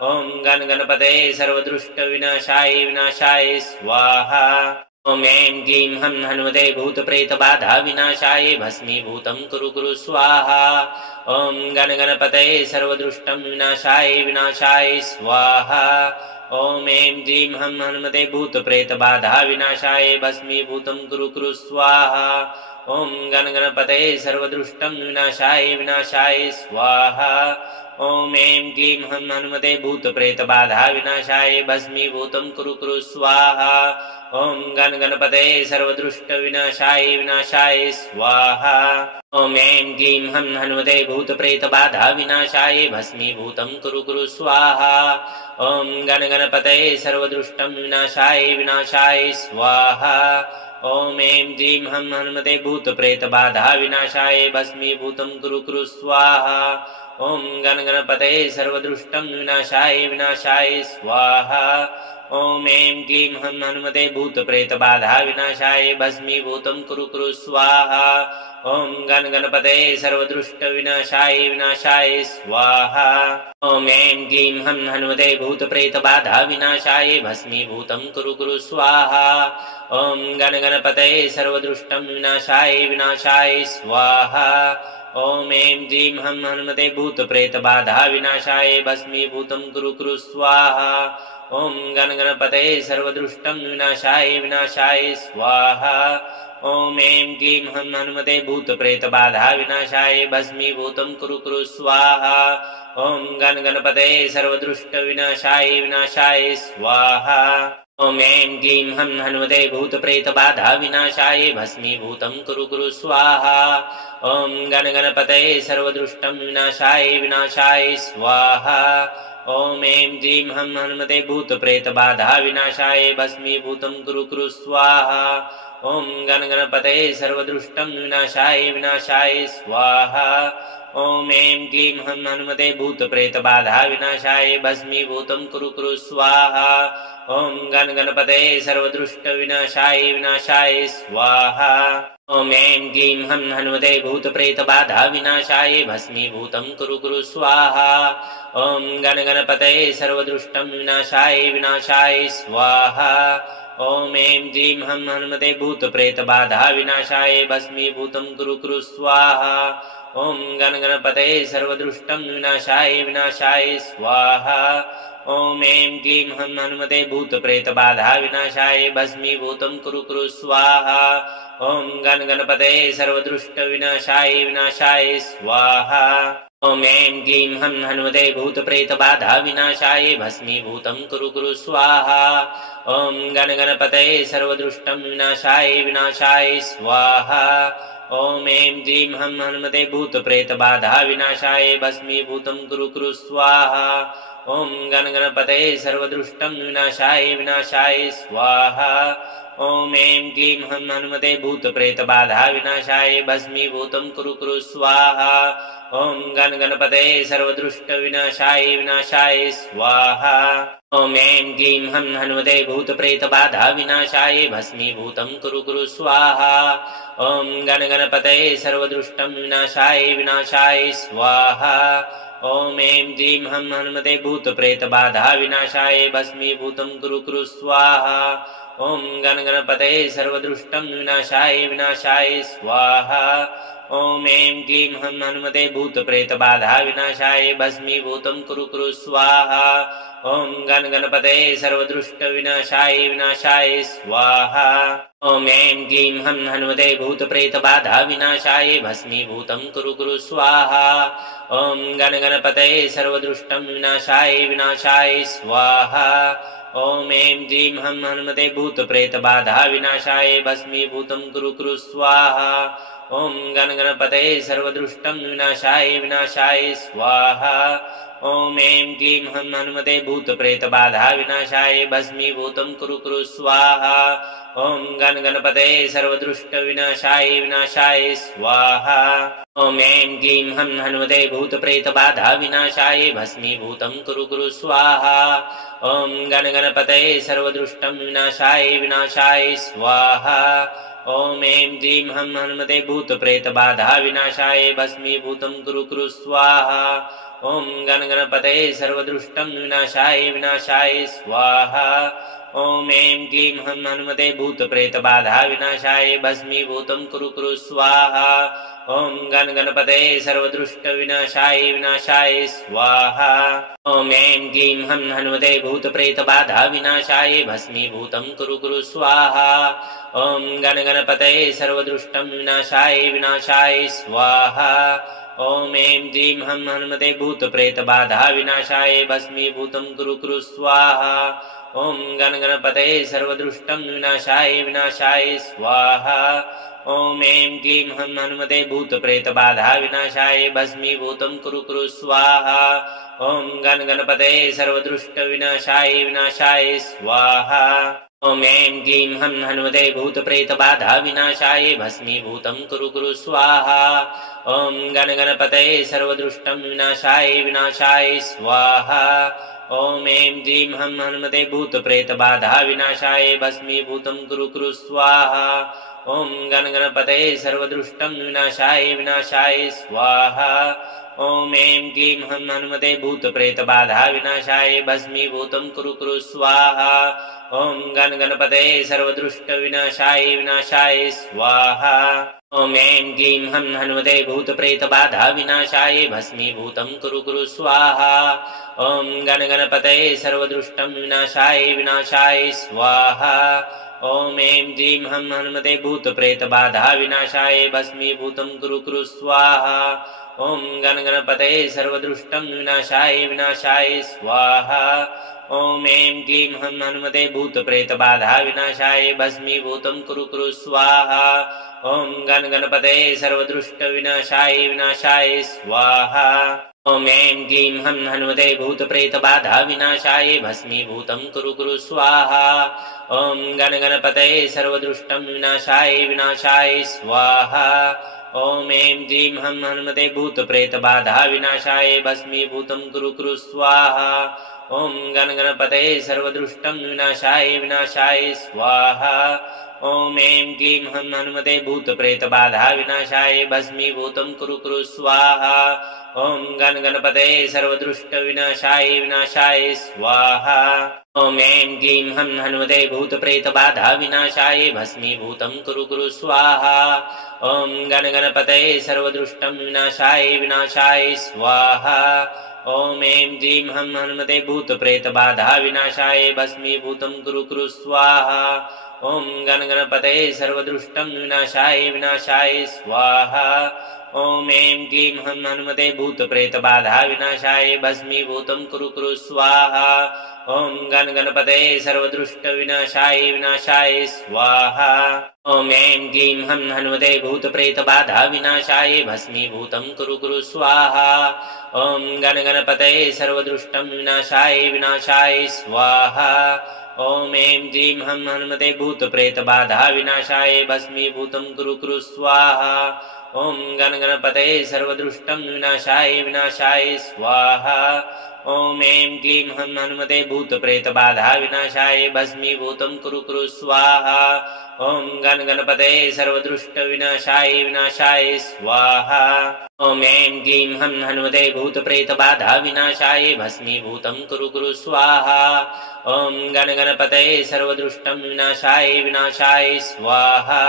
ॐ गणगणपतये सर्वदुष्ट विनाशाय स्वाहा ॐ ऐं क्लीं हं हनुमते भूतप्रेतबाधा विनाशाय भस्मीभूतं कुरु स्वाहा ॐ गणगणपतये सर्वदुष्टं विनाशाय स्वाहा ॐ ऐं क्लीं हं हनुमते भूतप्रेतबाधा विनाशाय भस्मीभूतं कुरु स्वाहा ॐ गणगणपतये सर्वदुष्टं विनाशाय स्वाहा ॐ ऐं क्लीं हं हनुमते भूतप्रेतबाधा विनाशाय भस्मीभूतं कुरु स्वाहा ॐ गणगणपतये सर्वदुष्ट विनाशाय स्वाहा ॐ ऐं क्लीं हं हनुमते भूतप्रेतबाधा विनाशाय भस्मीभूतं कुरु स्वाहा ॐ गणगणपतये सर्वदुष्टं विनाशाय स्वाहा ॐ ऐं क्लीं हं हनुमते भूतप्रेतबाधा विनाशाय भस्मीभूतं कुरु स्वाहा ॐ गणगणपतये सर्वदुष्टं विनाशाय स्वाहा ॐ ऐं क्लीं हं हनुमते भूतप्रेतबाधा विनाशाय भस्मीभूतं कुरु स्वाहा ॐ गणगणपतये सर्वदुष्ट विनाशाय स्वाहा ॐ ऐं क्लीं हं हनुमते भूतप्रेतबाधा विनाशाय भस्मीभूतं कुरु स्वाहा ॐ गणगणपतये सर्वदुष्टं विनाशाय स्वाहा ॐ ऐं क्लीं हं हनुमते भूतप्रेतबाधा विनाशाय भस्मीभूतं कुरु स्वाहा ॐ गणगणपतये सर्वदुष्टं विनाशाय स्वाहा ॐ ऐं क्लीं हं हनुमते भूतप्रेतबाधा विनाशाय भस्मीभूतं कुरु स्वाहा ॐ गणगणपतये सर्वदुष्ट विनाशाय स्वाहा ॐ ऐं क्लीं हं हनुमते भूतप्रेतबाधा विनाशाय भस्मीभूतं कुरु स्वाहा ॐ गणगणपतये सर्वदुष्टं विनाशाय स्वाहा ॐ ऐं क्लीं हं हनुमते भूतप्रेतबाधा विनाशाय भस्मीभूतं कुरु स्वाहा ॐ गणगणपतये सर्वदुष्टं विनाशाय स्वाहा ॐ ऐं क्लीं हं हनुमते भूतप्रेतबाधा विनाशाय भस्मीभूतं कुरु स्वाहा ॐ गणगणपतये सर्वदुष्ट विनाशाय स्वाहा ॐ ऐं क्लीं हं हनुमते भूतप्रेतबाधा विनाशाय भस्मीभूतं कुरु स्वाहा ॐ गणगणपतये सर्वदुष्टं विनाशाय स्वाहा ॐ ऐं क्लीं हं हनुमते भूतप्रेतबाधा विनाशाय भस्मीभूतं कुरु स्वाहा ॐ गणगणपतये सर्वदुष्टं विनाशाय स्वाहा ॐ ऐं क्लीं हं हनुमते भूतप्रेतबाधा विनाशाय भस्मीभूतं कुरु स्वाहा ॐ गणगणपतये सर्वदुष्ट विनाशाय स्वाहा ॐ ऐं क्लीं हं हनुमते भूतप्रेतबाधा विनाशाय भस्मीभूतं कुरु कुरु स्वाहा। ॐ गणगणपतये सर्वदुष्टं विनाशाय स्वाहा। ॐ ऐं क्लीं हं हनुमते भूतप्रेतबाधा विनाशाय भस्मीभूतं कुरु कुरु स्वाहा। ॐ गणगणपतये सर्वदुष्टं विनाशाय स्वाहा। ॐ ऐं क्लीं हं हनुमते भूतप्रेतबाधा विनाशाय भस्मीभूतं कुरु कुरु स्वाहा। ॐ गणगणपतये सर्वदुष्ट विनाशाय स्वाहा। ॐ ऐं क्लीं हं हनुमते भूतप्रेतबाधा विनाशाय भस्मीभूतं कुरु कुरु स्वाहा। ॐ गणगणपतये सर्वदुष्टं विनाशाय स्वाहा। ॐ ऐं क्लीं हं हनुमते भूतप्रेतबाधा विनाशाय भस्मीभूतं कुरु कुरु स्वाहा। ॐ गणगणपतये सर्वदुष्टं विनाशाय स्वाहा। ॐ ऐं क्लीं हं हनुमते भूतप्रेतबाधा विनाशाय भस्मीभूतं कुरु कुरु स्वाहा। ॐ गणगणपतये सर्वदुष्ट विनाशाय स्वाहा। ॐ ऐं क्लीं हं हनुमते भूतप्रेतबाधा विनाशाय भस्मीभूतं कुरु कुरु स्वाहा। ॐ गणगणपतये सर्वदुष्टं विनाशाय स्वाहा। ॐ ऐं क्लीं हं हनुमते भूतप्रेतबाधा विनाशाय भस्मीभूतं कुरु कुरु स्वाहा। ॐ गणगणपतये सर्वदुष्टं विनाशाय स्वाहा। ॐ ऐं क्लीं हं हनुमते भूतप्रेतबाधा विनाशाय भस्मीभूतं कुरु कुरु स्वाहा। ॐ गणगणपतये सर्वदुष्ट विनाशाय स्वाहा। ॐ ऐं क्लीं हं हनुमते भूतप्रेतबाधा विनाशाय भस्मीभूतं कुरु कुरु स्वाहा। ॐ गणगणपतये सर्वदुष्टं विनाशाय स्वाहा। ॐ ऐं क्लीं हं हनुमते भूतप्रेतबाधा विनाशाय भस्मीभूतं कुरु कुरु स्वाहा। ॐ गणगणपतये सर्वदुष्टं विनाशाय स्वाहा। ॐ ऐं क्लीं हं हनुमते भूतप्रेतबाधा विनाशाय भस्मीभूतं कुरु कुरु स्वाहा। ॐ गणगणपतये सर्वदुष्ट विनाशाय स्वाहा। ॐ ऐं क्लीं हं हनुमते भूतप्रेतबाधा विनाशाय भस्मीभूतं कुरु कुरु स्वाहा। ॐ गणगणपतये सर्वदुष्टं विनाशाय स्वाहा। ॐ ऐं क्लीं हं हनुमते भूतप्रेतबाधा विनाशाय भस्मीभूतं कुरु कुरु स्वाहा। ॐ गणगणपतये सर्वदुष्टं विनाशाय स्वाहा। ॐ ऐं क्लीं हं हनुमते भूतप्रेतबाधा विनाशाय भस्मीभूतं कुरु कुरु स्वाहा। ॐ गणगणपतये सर्वदुष्ट विनाशाय स्वाहा। ॐ ऐं क्लीं हं हनुमते भूतप्रेतबाधा विनाशाय भस्मीभूतं कुरु कुरु स्वाहा। ॐ गणगणपतये सर्वदुष्टं विनाशाय स्वाहा। ॐ ऐं क्लीं हं हनुमते भूतप्रेतबाधा विनाशाय भस्मीभूतं कुरु कुरु स्वाहा। ॐ गणगणपतये सर्वदुष्टं विनाशाय स्वाहा। ॐ ऐं क्लीं हं हनुमते भूतप्रेतबाधा विनाशाय भस्मीभूतं कुरु कुरु स्वाहा। ॐ गणगणपतये सर्वदुष्ट विनाशाय स्वाहा। ॐ ऐं क्लीं हं हनुमते भूतप्रेतबाधा विनाशाय भस्मीभूतं कुरु कुरु स्वाहा। ॐ गणगणपतये सर्वदुष्टं विनाशाय स्वाहा। ॐ ऐं क्लीं हं हनुमते भूतप्रेतबाधा विनाशाय भस्मीभूतं कुरु कुरु स्वाहा। ॐ गणगणपतये सर्वदुष्टं विनाशाय स्वाहा। ॐ ऐं क्लीं हं हनुमते भूतप्रेतबाधा विनाशाय भस्मीभूतं कुरु कुरु स्वाहा। ॐ गणगणपतये सर्वदुष्ट विनाशाय स्वाहा। ॐ ऐं क्लीं हं हनुमते भूतप्रेतबाधा विनाशाय भस्मीभूतं कुरु कुरु स्वाहा। ॐ गणगणपतये सर्वदुष्टं विनाशाय स्वाहा। ॐ ऐं क्लीं हं हनुमते भूतप्रेतबाधा विनाशाय भस्मीभूतं कुरु कुरु स्वाहा। ॐ गणगणपतये सर्वदुष्टं विनाशाय स्वाहा। ॐ ऐं क्लीं हं हनुमते भूतप्रेतबाधा विनाशाय भस्मीभूतं कुरु कुरु स्वाहा। ॐ गणगणपतये सर्वदुष्ट विनाशाय स्वाहा। ॐ ऐं क्लीं हं हनुमते भूतप्रेतबाधा विनाशाय भस्मीभूतं कुरु कुरु स्वाहा। ॐ गणगणपतये सर्वदुष्टं विनाशाय स्वाहा। ॐ ऐं क्लीं हं हनुमते भूतप्रेतबाधा विनाशाय भस्मीभूतं कुरु कुरु स्वाहा। ॐ गणगणपतये सर्वदुष्टं विनाशाय स्वाहा। ॐ ऐं क्लीं हं हनुमते भूतप्रेतबाधा विनाशाय भस्मीभूतं कुरु कुरु स्वाहा ॐ गण गणपतये सर्वदुष्ट विनाशाय स्वाहा ॐ ऐं क्लीं हं हनुमते भूतप्रेतबाधा विनाशाय भस्मीभूतं कुरु कुरु स्वाहा ॐ गण गणपतये सर्वदुष्टं विनाशाय स्वाहा ॐ ऐं क्लीं हं हनुमते भूतप्रेतबाधा विनाशाय भस्मीभूतं कुरु कुरु स्वाहा ॐ गण गणपतये सर्वदुष्टं विनाशाय स्वाहा ॐ ऐं क्लीं हं हनुमते भूतप्रेतबाधा विनाशाय भस्मीभूतं कुरु कुरु स्वाहा ॐ गण गणपतये सर्वदुष्ट विनाशाय स्वाहा ॐ ऐं क्लीं हं हनुमते भूतप्रेतबाधा विनाशाय भस्मीभूतं कुरु कुरु स्वाहा ॐ गण गणपतये सर्वदुष्टं विनाशाय स्वाहा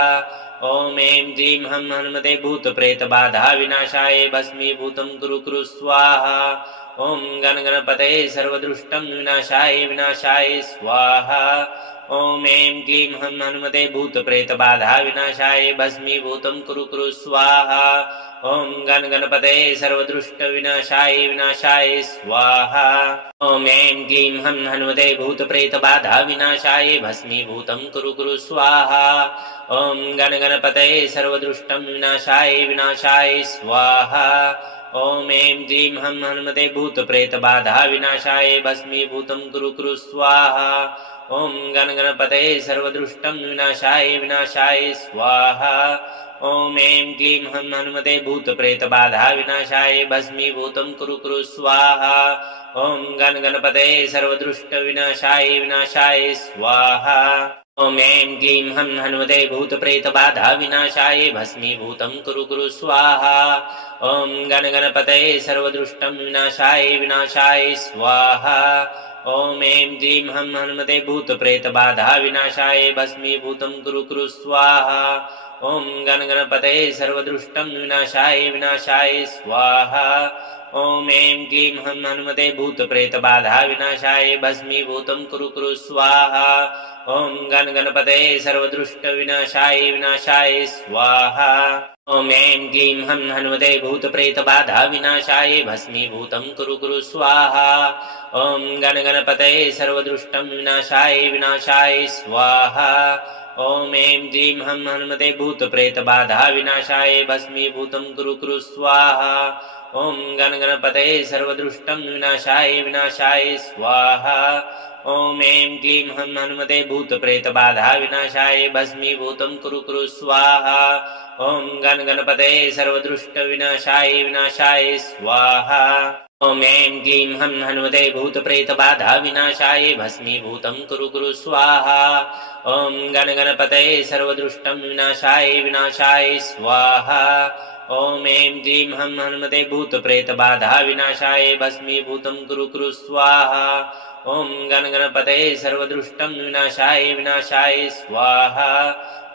ॐ ऐं क्लीं हं हनुमते भूतप्रेतबाधा विनाशाय भस्मीभूतं कुरु कुरु स्वाहा ॐ गण गणपतये सर्वदुष्टं विनाशाय स्वाहा ॐ ऐं क्लीं हं हनुमते भूतप्रेतबाधा विनाशाय भस्मीभूतं कुरु कुरु स्वाहा ॐ गण गणपतये सर्वदुष्ट विनाशाय स्वाहा ॐ ऐं क्लीं हं हनुमते भूतप्रेतबाधा विनाशाय भस्मीभूतं कुरु कुरु स्वाहा ॐ गण गणपतये सर्वदुष्टं विनाशाय स्वाहा ॐ ऐं क्लीं हं हनुमते भूतप्रेतबाधा विनाशाय भस्मीभूतं कुरु कुरु स्वाहा ॐ गण गणपतये सर्वदुष्टं विनाशाय स्वाहा ॐ ऐं क्लीं हं हनुमते भूतप्रेतबाधा विनाशाय भस्मीभूतं कुरु कुरु स्वाहा ॐ गण गणपतये सर्वदुष्ट विनाशाय स्वाहा ॐ ऐं क्लीं हं हनुमते भूतप्रेतबाधा विनाशाय भस्मीभूतं कुरु कुरु स्वाहा ॐ गण गणपतये सर्वदुष्टं विनाशाय स्वाहा ॐ ऐं क्लीं हं हनुमते भूतप्रेतबाधा विनाशाय भस्मीभूतं कुरु कुरु स्वाहा ॐ गण गणपतये सर्वदुष्टं विनाशाय स्वाहा ॐ ऐं क्लीं हं हनुमते भूतप्रेतबाधा विनाशाय भस्मीभूतं कुरु कुरु स्वाहा ॐ गण गणपतये सर्वदुष्ट विनाशाय स्वाहा ॐ ऐं क्लीं हं हनुमते भूतप्रेतबाधा विनाशाय भस्मीभूतं कुरु कुरु स्वाहा ॐ गण गणपतये सर्वदुष्टं विनाशाय स्वाहा ॐ ऐं क्लीं हं हनुमते भूतप्रेतबाधा विनाशाय भस्मीभूतं कुरु कुरु स्वाहा ॐ गण गणपतये सर्वदुष्टं विनाशाय स्वाहा ॐ ऐं क्लीं हं हनुमते भूतप्रेतबाधा विनाशाय भस्मीभूतं कुरु कुरु स्वाहा ॐ गण गणपतये सर्वदुष्ट विनाशाय स्वाहा ॐ ऐं क्लीं हं हनुमते भूतप्रेतबाधा विनाशाय भस्मीभूतं कुरु कुरु स्वाहा ॐ गण गणपतये सर्वदुष्टं विनाशाय स्वाहा ॐ ऐं क्लीं हं हनुमते भूतप्रेतबाधा विनाशाय भस्मीभूतं कुरु कुरु स्वाहा ॐ गण गणपतये सर्वदुष्टं विनाशाय स्वाहा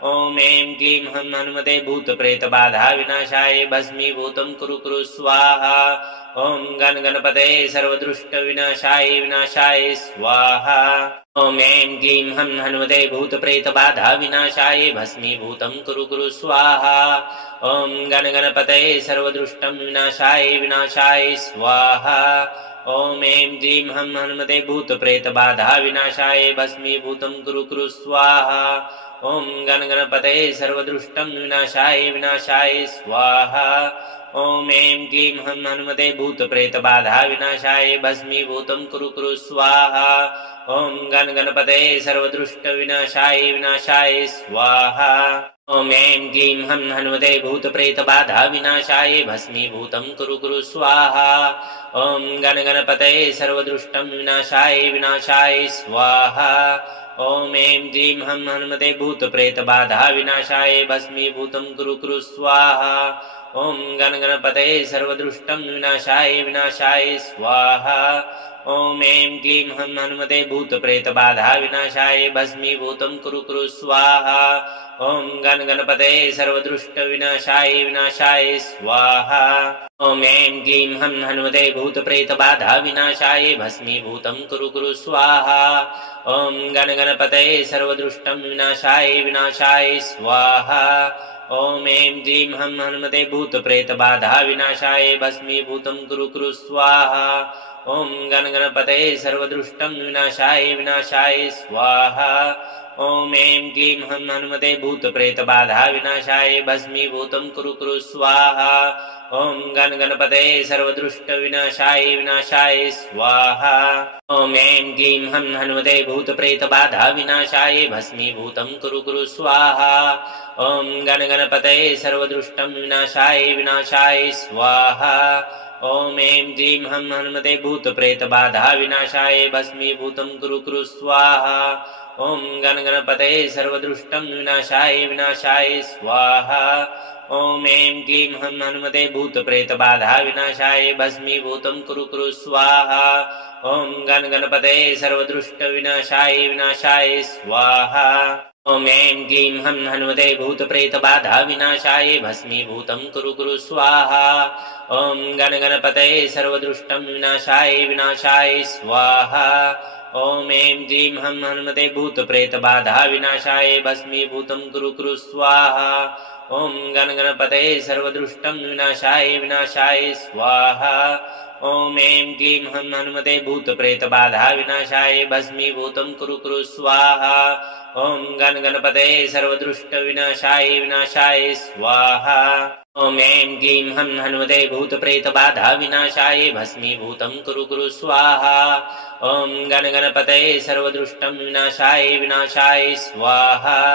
ॐ ऐं क्लीं हं हनुमते भूतप्रेतबाधा विनाशाय भस्मीभूतं कुरु कुरु स्वाहा ॐ गण गणपतये सर्वदुष्ट विनाशाय स्वाहा ॐ ऐं क्लीं हं हनुमते भूतप्रेतबाधा विनाशाय भस्मीभूतं कुरु कुरु स्वाहा ॐ गण गणपतये सर्वदुष्टं विनाशाय स्वाहा ॐ ऐं क्लीं हं हनुमते भूतप्रेतबाधा विनाशाय भस्मीभूतं कुरु कुरु स्वाहा ॐ गण गणपतये सर्वदुष्टं विनाशाय स्वाहा ॐ ऐं क्लीं हं हनुमते भूतप्रेतबाधा विनाशाय भस्मीभूतं कुरु कुरु स्वाहा ॐ गण गणपतये सर्वदुष्ट विनाशाय स्वाहा ॐ ऐं क्लीं हं हनुमते भूतप्रेतबाधा विनाशाय भस्मीभूतं कुरु कुरु स्वाहा ॐ गण गणपतये सर्वदुष्टं विनाशाय स्वाहा ॐ ऐं क्लीं हं हनुमते भूतप्रेतबाधा विनाशाय भस्मीभूतं कुरु कुरु स्वाहा ॐ गण गणपतये सर्वदुष्टं विनाशाय स्वाहा ॐ ऐं क्लीं हं हनुमते भूतप्रेतबाधा विनाशाय भस्मीभूतं कुरु कुरु स्वाहा ॐ गण गणपतये सर्वदुष्ट विनाशाय स्वाहा ॐ ऐं क्लीं हं हनुमते भूतप्रेतबाधा विनाशाय भस्मीभूतं कुरु कुरु स्वाहा। ॐ गणगणपतये सर्वदुष्टं विनाशाय स्वाहा। ॐ ऐं क्लीं हं हनुमते भूतप्रेतबाधा विनाशाय भस्मीभूतं कुरु कुरु स्वाहा। ॐ गणगणपतये सर्वदुष्टं विनाशाय स्वाहा। ॐ ऐं क्लीं हं हनुमते भूतप्रेतबाधा विनाशाय भस्मीभूतं कुरु कुरु स्वाहा। ॐ गणगणपतये सर्वदुष्ट विनाशाय स्वाहा। ॐ ऐं क्लीं हं हनुमते भूतप्रेतबाधा विनाशाय भस्मीभूतं कुरु कुरु स्वाहा। ॐ गणगणपतये सर्वदुष्टं विनाशाय स्वाहा। ॐ ऐं क्लीं हं हनुमते भूतप्रेतबाधा विनाशाय भस्मीभूतं कुरु कुरु स्वाहा। ॐ गणगणपतये सर्वदुष्टं विनाशाय स्वाहा। ॐ ऐं क्लीं हं हनुमते भूतप्रेतबाधा विनाशाय भस्मीभूतं कुरु कुरु स्वाहा। ॐ गणगणपतये सर्वदुष्ट विनाशाय स्वाहा। ॐ ऐं क्लीं हं हनुमते भूतप्रेतबाधा विनाशाय भस्मीभूतं कुरु कुरु स्वाहा। ॐ गणगणपतये सर्वदुष्टं विनाशाय स्वाहा। ॐ ऐं क्लीं हं हनुमते भूतप्रेतबाधा विनाशाय भस्मीभूतं कुरु कुरु स्वाहा। ॐ गणगणपतये सर्वदुष्टं विनाशाय स्वाहा। ॐ ऐं क्लीं हं हनुमते भूतप्रेतबाधा विनाशाय भस्मीभूतं कुरु कुरु स्वाहा। ॐ गणगणपतये सर्वदुष्ट विनाशाय स्वाहा। ॐ ऐं क्लीं हं हनुमते भूतप्रेतबाधा विनाशाय भस्मीभूतं कुरु कुरु स्वाहा। ॐ गणगणपतये सर्वदुष्टं विनाशाय स्वाहा।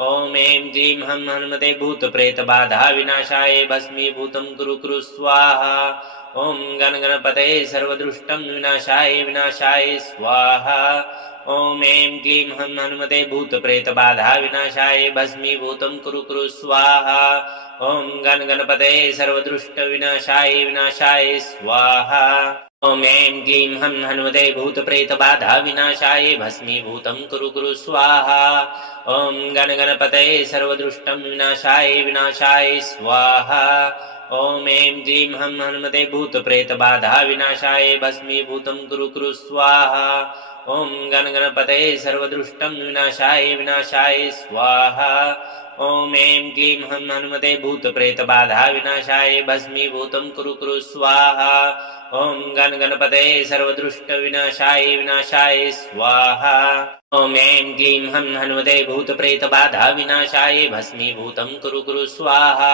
ॐ ऐं क्लीं हं हनुमते भूतप्रेतबाधा विनाशाय भस्मीभूतं कुरु कुरु स्वाहा। ॐ गणगणपतये सर्वदुष्टं विनाशाय स्वाहा। ॐ ऐं क्लीं हं हनुमते भूतप्रेतबाधा विनाशाय भस्मीभूतं कुरु कुरु स्वाहा। ॐ गणगणपतये सर्वदुष्ट विनाशाय स्वाहा। ॐ ऐं क्लीं हं हनुमते भूतप्रेतबाधा विनाशाय भस्मीभूतं कुरु कुरु स्वाहा। ॐ गणगणपतये सर्वदुष्टं विनाशाय स्वाहा। ॐ ऐं क्लीं हं हनुमते भूतप्रेतबाधा विनाशाय भस्मीभूतं कुरु कुरु स्वाहा। ॐ गणगणपतये सर्वदुष्टं विनाशाय स्वाहा। ॐ ऐं क्लीं हं हनुमते भूतप्रेतबाधा विनाशाय भस्मीभूतं कुरु कुरु स्वाहा। ॐ गणगणपतये सर्वदुष्ट विनाशाय स्वाहा। ॐ ऐं क्लीं हं हनुमते भूतप्रेतबाधा विनाशाय भस्मीभूतं कुरु कुरु स्वाहा।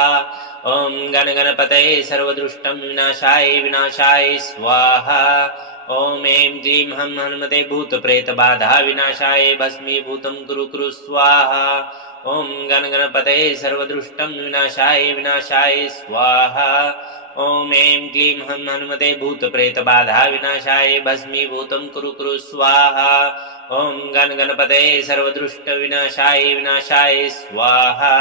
ॐ गणगणपतये सर्वदुष्टं विनाशाय स्वाहा। ॐ ऐं क्लीं हं हनुमते भूतप्रेतबाधा विनाशाय भस्मीभूतं कुरु कुरु स्वाहा। ॐ गणगणपतये सर्वदुष्टं विनाशाय स्वाहा। ॐ ऐं क्लीं हं हनुमते भूतप्रेतबाधा विनाशाय भस्मीभूतं कुरु कुरु स्वाहा। ॐ गणगणपतये सर्वदुष्ट विनाशाय स्वाहा।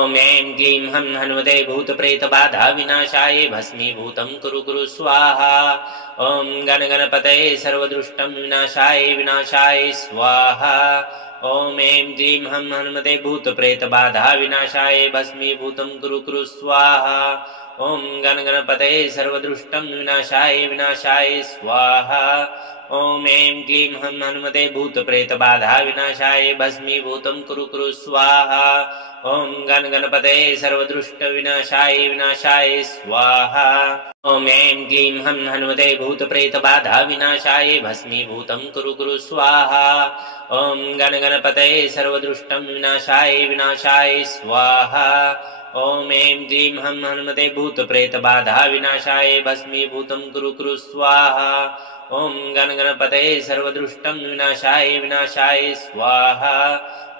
ॐ ऐं क्लीं हं हनुमते भूतप्रेतबाधा विनाशाय भस्मीभूतं कुरु कुरु स्वाहा। ॐ गणगणपतये सर्वदुष्टं विनाशाय स्वाहा। ॐ ऐं क्लीं हं हनुमते भूतप्रेतबाधा विनाशाय भस्मीभूतं कुरु कुरु स्वाहा। ॐ गणगणपतये सर्वदुष्टं विनाशाय स्वाहा। ॐ ऐं क्लीं हं हनुमते भूतप्रेतबाधा विनाशाय भस्मीभूतं कुरु कुरु स्वाहा। ॐ गणगणपतये सर्वदुष्ट विनाशाय स्वाहा। ॐ ऐं क्लीं हं हनुमते भूतप्रेतबाधा विनाशाय भस्मीभूतं कुरु कुरु स्वाहा। ॐ गणगणपतये सर्वदुष्टं विनाशाय स्वाहा। ॐ ऐं क्लीं हं हनुमते भूतप्रेतबाधा विनाशाय भस्मीभूतं कुरु कुरु स्वाहा। ॐ गणगणपतये सर्वदुष्टं विनाशाय स्वाहा।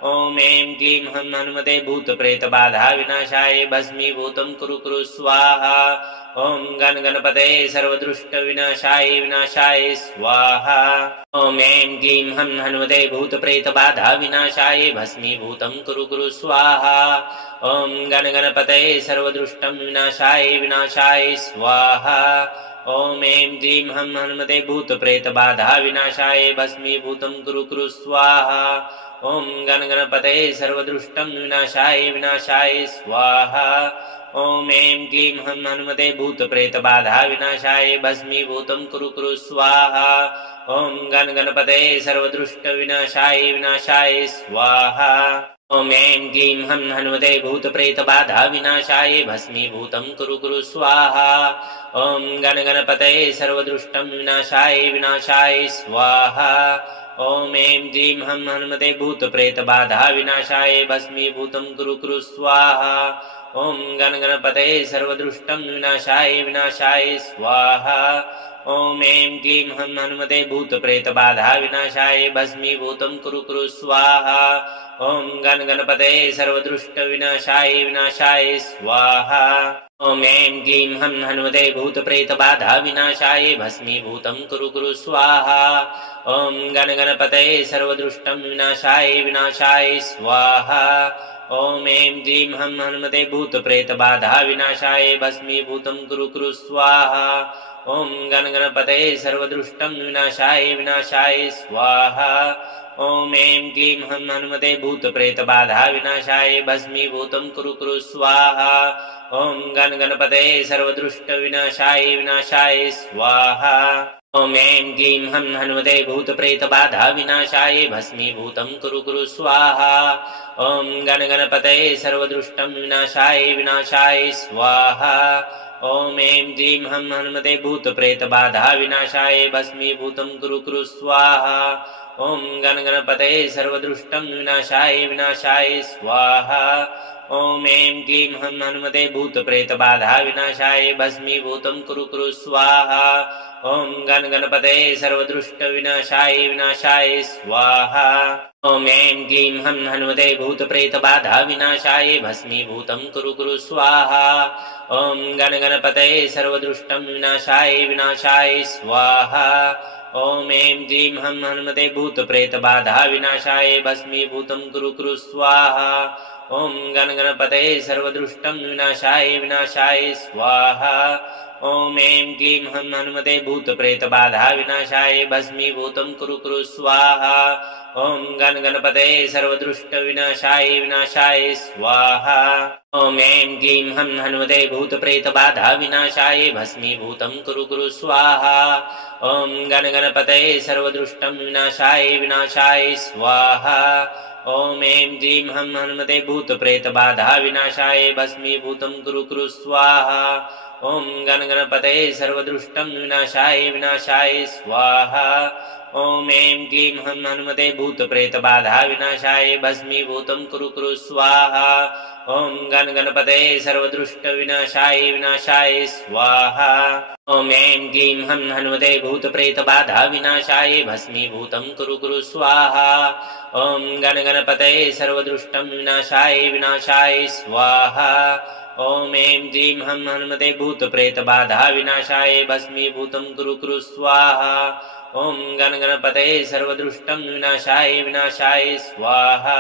ॐ ऐं क्लीं हं हनुमते भूतप्रेतबाधा विनाशाय भस्मीभूतं कुरु कुरु स्वाहा। ॐ गणगणपतये सर्वदुष्ट विनाशाय स्वाहा। ॐ ऐं क्लीं हं हनुमते भूतप्रेतबाधा विनाशाय भस्मीभूतं कुरु कुरु स्वाहा। ॐ गणगणपतये सर्वदुष्टं विनाशाय स्वाहा। ॐ ऐं क्लीं हं हनुमते भूतप्रेतबाधा विनाशाय भस्मीभूतं कुरु कुरु स्वाहा ॐ गण गणपतये सर्वदुष्टं विनाशाय विनाशाय स्वाहा ॐ ऐं क्लीं हं हनुमते भूतप्रेतबाधा विनाशाय भस्मीभूतं कुरु कुरु स्वाहा ॐ गण गणपतये सर्वदुष्ट विनाशाय विनाशाय स्वाहा ॐ ऐं क्लीं हं हनुमते भूतप्रेतबाधा विनाशाय भस्मीभूतं कुरु कुरु स्वाहा ॐ गण गणपतये सर्वदुष्टं विनाशाय विनाशाय स्वाहा ॐ ऐं क्लीं हं हनुमते भूतप्रेतबाधा विनाशाय भस्मीभूतं कुरु कुरु स्वाहा ॐ गण गणपतये सर्वदुष्टं विनाशाय विनाशाय स्वाहा ॐ ऐं क्लीं हं हनुमते भूतप्रेतबाधा विनाशाय भस्मीभूतं कुरु कुरु स्वाहा ॐ गण गणपतये सर्वदुष्ट विनाशाय विनाशाय स्वाहा ॐ ऐं क्लीं हं हनुमते भूतप्रेतबाधा विनाशाय भस्मीभूतं कुरु कुरु स्वाहा ॐ गण गणपतये सर्वदुष्टं विनाशाय विनाशाय स्वाहा ॐ ऐं क्लीं हं हनुमते भूतप्रेतबाधा विनाशाय भस्मीभूतं कुरु कुरु स्वाहा ॐ गण गणपतये सर्वदुष्टं विनाशाय विनाशाय स्वाहा ॐ ऐं क्लीं हं हनुमते भूतप्रेतबाधा विनाशाय भस्मीभूतं कुरु कुरु स्वाहा ॐ गण गणपतये सर्वदुष्ट विनाशाय विनाशाय स्वाहा ॐ ऐं क्लीं हं हनुमते भूतप्रेतबाधा विनाशाय भस्मीभूतं कुरु कुरु स्वाहा ॐ गण गणपतये सर्वदुष्टं विनाशाय विनाशाय स्वाहा ॐ ऐं क्लीं हं हनुमते भूतप्रेतबाधा विनाशाय भस्मीभूतं कुरु कुरु स्वाहा ॐ गण गणपतये सर्वदुष्टं विनाशाय विनाशाय स्वाहा ॐ ऐं क्लीं हं हनुमते भूतप्रेतबाधा विनाशाय भस्मीभूतं कुरु कुरु स्वाहा ॐ गण गणपतये सर्वदुष्ट विनाशाय विनाशाय स्वाहा ॐ ऐं क्लीं हं हनुमते भूतप्रेतबाधा विनाशाय भस्मीभूतं कुरु कुरु स्वाहा ॐ गण गणपतये सर्वदुष्टं विनाशाय विनाशाय स्वाहा ॐ ऐं क्लीं हं हनुमते भूतप्रेतबाधा विनाशाय भस्मीभूतं कुरु कुरु स्वाहा ॐ गण गणपतये सर्वदुष्टं विनाशाय विनाशाय स्वाहा ॐ ऐं क्लीं हं हनुमते भूतप्रेतबाधा विनाशाय भस्मीभूतं कुरु कुरु स्वाहा ॐ गण गणपतये सर्वदुष्ट विनाशाय विनाशाय स्वाहा ॐ ऐं क्लीं हं हनुमते भूतप्रेतबाधा विनाशाय भस्मीभूतं कुरु कुरु स्वाहा ॐ गण गणपतये सर्वदुष्टं विनाशाय विनाशाय स्वाहा ॐ ऐं क्लीं हं हनुमते भूतप्रेतबाधा विनाशाय भस्मीभूतं कुरु कुरु स्वाहा ॐ गण गणपतये सर्वदुष्टं विनाशाय विनाशाय स्वाहा ॐ ऐं क्लीं हं हनुमते भूतप्रेतबाधा विनाशाय भस्मीभूतं कुरु कुरु स्वाहा ॐ गण गणपतये सर्वदुष्ट विनाशाय विनाशाय स्वाहा ॐ ऐं क्लीं हं हनुमते भूतप्रेतबाधा विनाशाय भस्मीभूतं कुरु कुरु स्वाहा ॐ गण गणपतये सर्वदुष्टं विनाशाय विनाशाय स्वाहा ॐ ऐं क्लीं हं हनुमते भूतप्रेतबाधा विनाशाय भस्मीभूतं कुरु कुरु स्वाहा ॐ गण गणपतये सर्वदुष्टं विनाशाय विनाशाय स्वाहा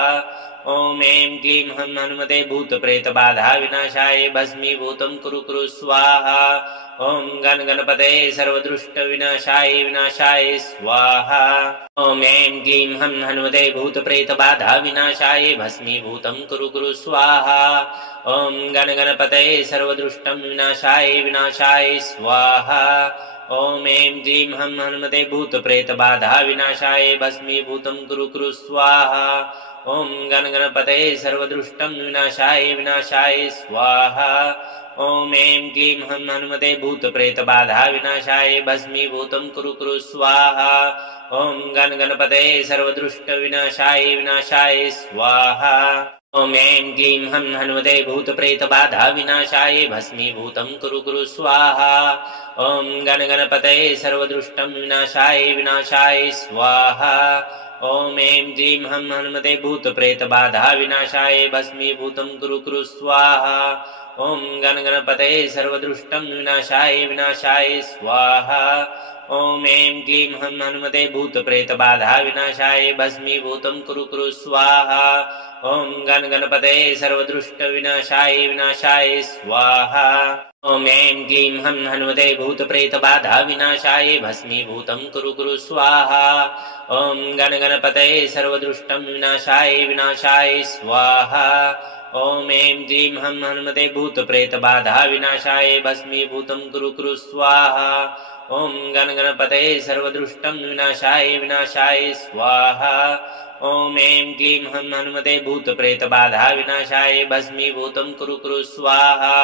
ॐ ऐं क्लीं हं हनुमते भूतप्रेतबाधा विनाशाय भस्मीभूतं कुरु कुरु स्वाहा ॐ गण गणपतये सर्वदुष्ट विनाशाय विनाशाय स्वाहा ॐ ऐं क्लीं हं हनुमते भूतप्रेतबाधा विनाशाय भस्मीभूतं कुरु कुरु स्वाहा ॐ गण गणपतये सर्वदुष्टं विनाशाय विनाशाय स्वाहा ॐ ऐं क्लीं हं हनुमते भूतप्रेतबाधा विनाशाय भस्मीभूतं कुरु कुरु स्वाहा ॐ गण गणपतये सर्वदुष्टं विनाशाय विनाशाय स्वाहा ॐ ऐं क्लीं हं हनुमते भूतप्रेतबाधा विनाशाय भस्मीभूतं कुरु कुरु स्वाहा ॐ गण गणपतये सर्वदुष्ट विनाशाय विनाशाय स्वाहा ॐ ऐं क्लीं हं हनुमते भूतप्रेतबाधा विनाशाय भस्मीभूतं कुरु कुरु स्वाहा ॐ गण गणपतये सर्वदुष्टं विनाशाय विनाशाय स्वाहा ॐ ऐं क्लीं हं हनुमते भूतप्रेतबाधा विनाशाय भस्मीभूतं कुरु कुरु स्वाहा ॐ गण गणपतये सर्वदुष्टं विनाशाय विनाशाय स्वाहा ॐ ऐं क्लीं हं हनुमते भूतप्रेतबाधा विनाशाय भस्मीभूतं कुरु कुरु स्वाहा ॐ गण गणपतये सर्वदुष्ट विनाशाय विनाशाय स्वाहा ॐ ऐं क्लीं हं हनुमते भूतप्रेतबाधा विनाशाय भस्मीभूतं कुरु कुरु स्वाहा। ॐ गणगणपतये सर्वदुष्टं विनाशाय स्वाहा। ॐ ऐं क्लीं हं हनुमते भूतप्रेतबाधा विनाशाय भस्मीभूतं कुरु कुरु स्वाहा। ॐ गणगणपतये सर्वदुष्टं विनाशाय स्वाहा। ॐ ऐं क्लीं हं हनुमते भूतप्रेतबाधा विनाशाय भस्मीभूतं कुरु कुरु स्वाहा।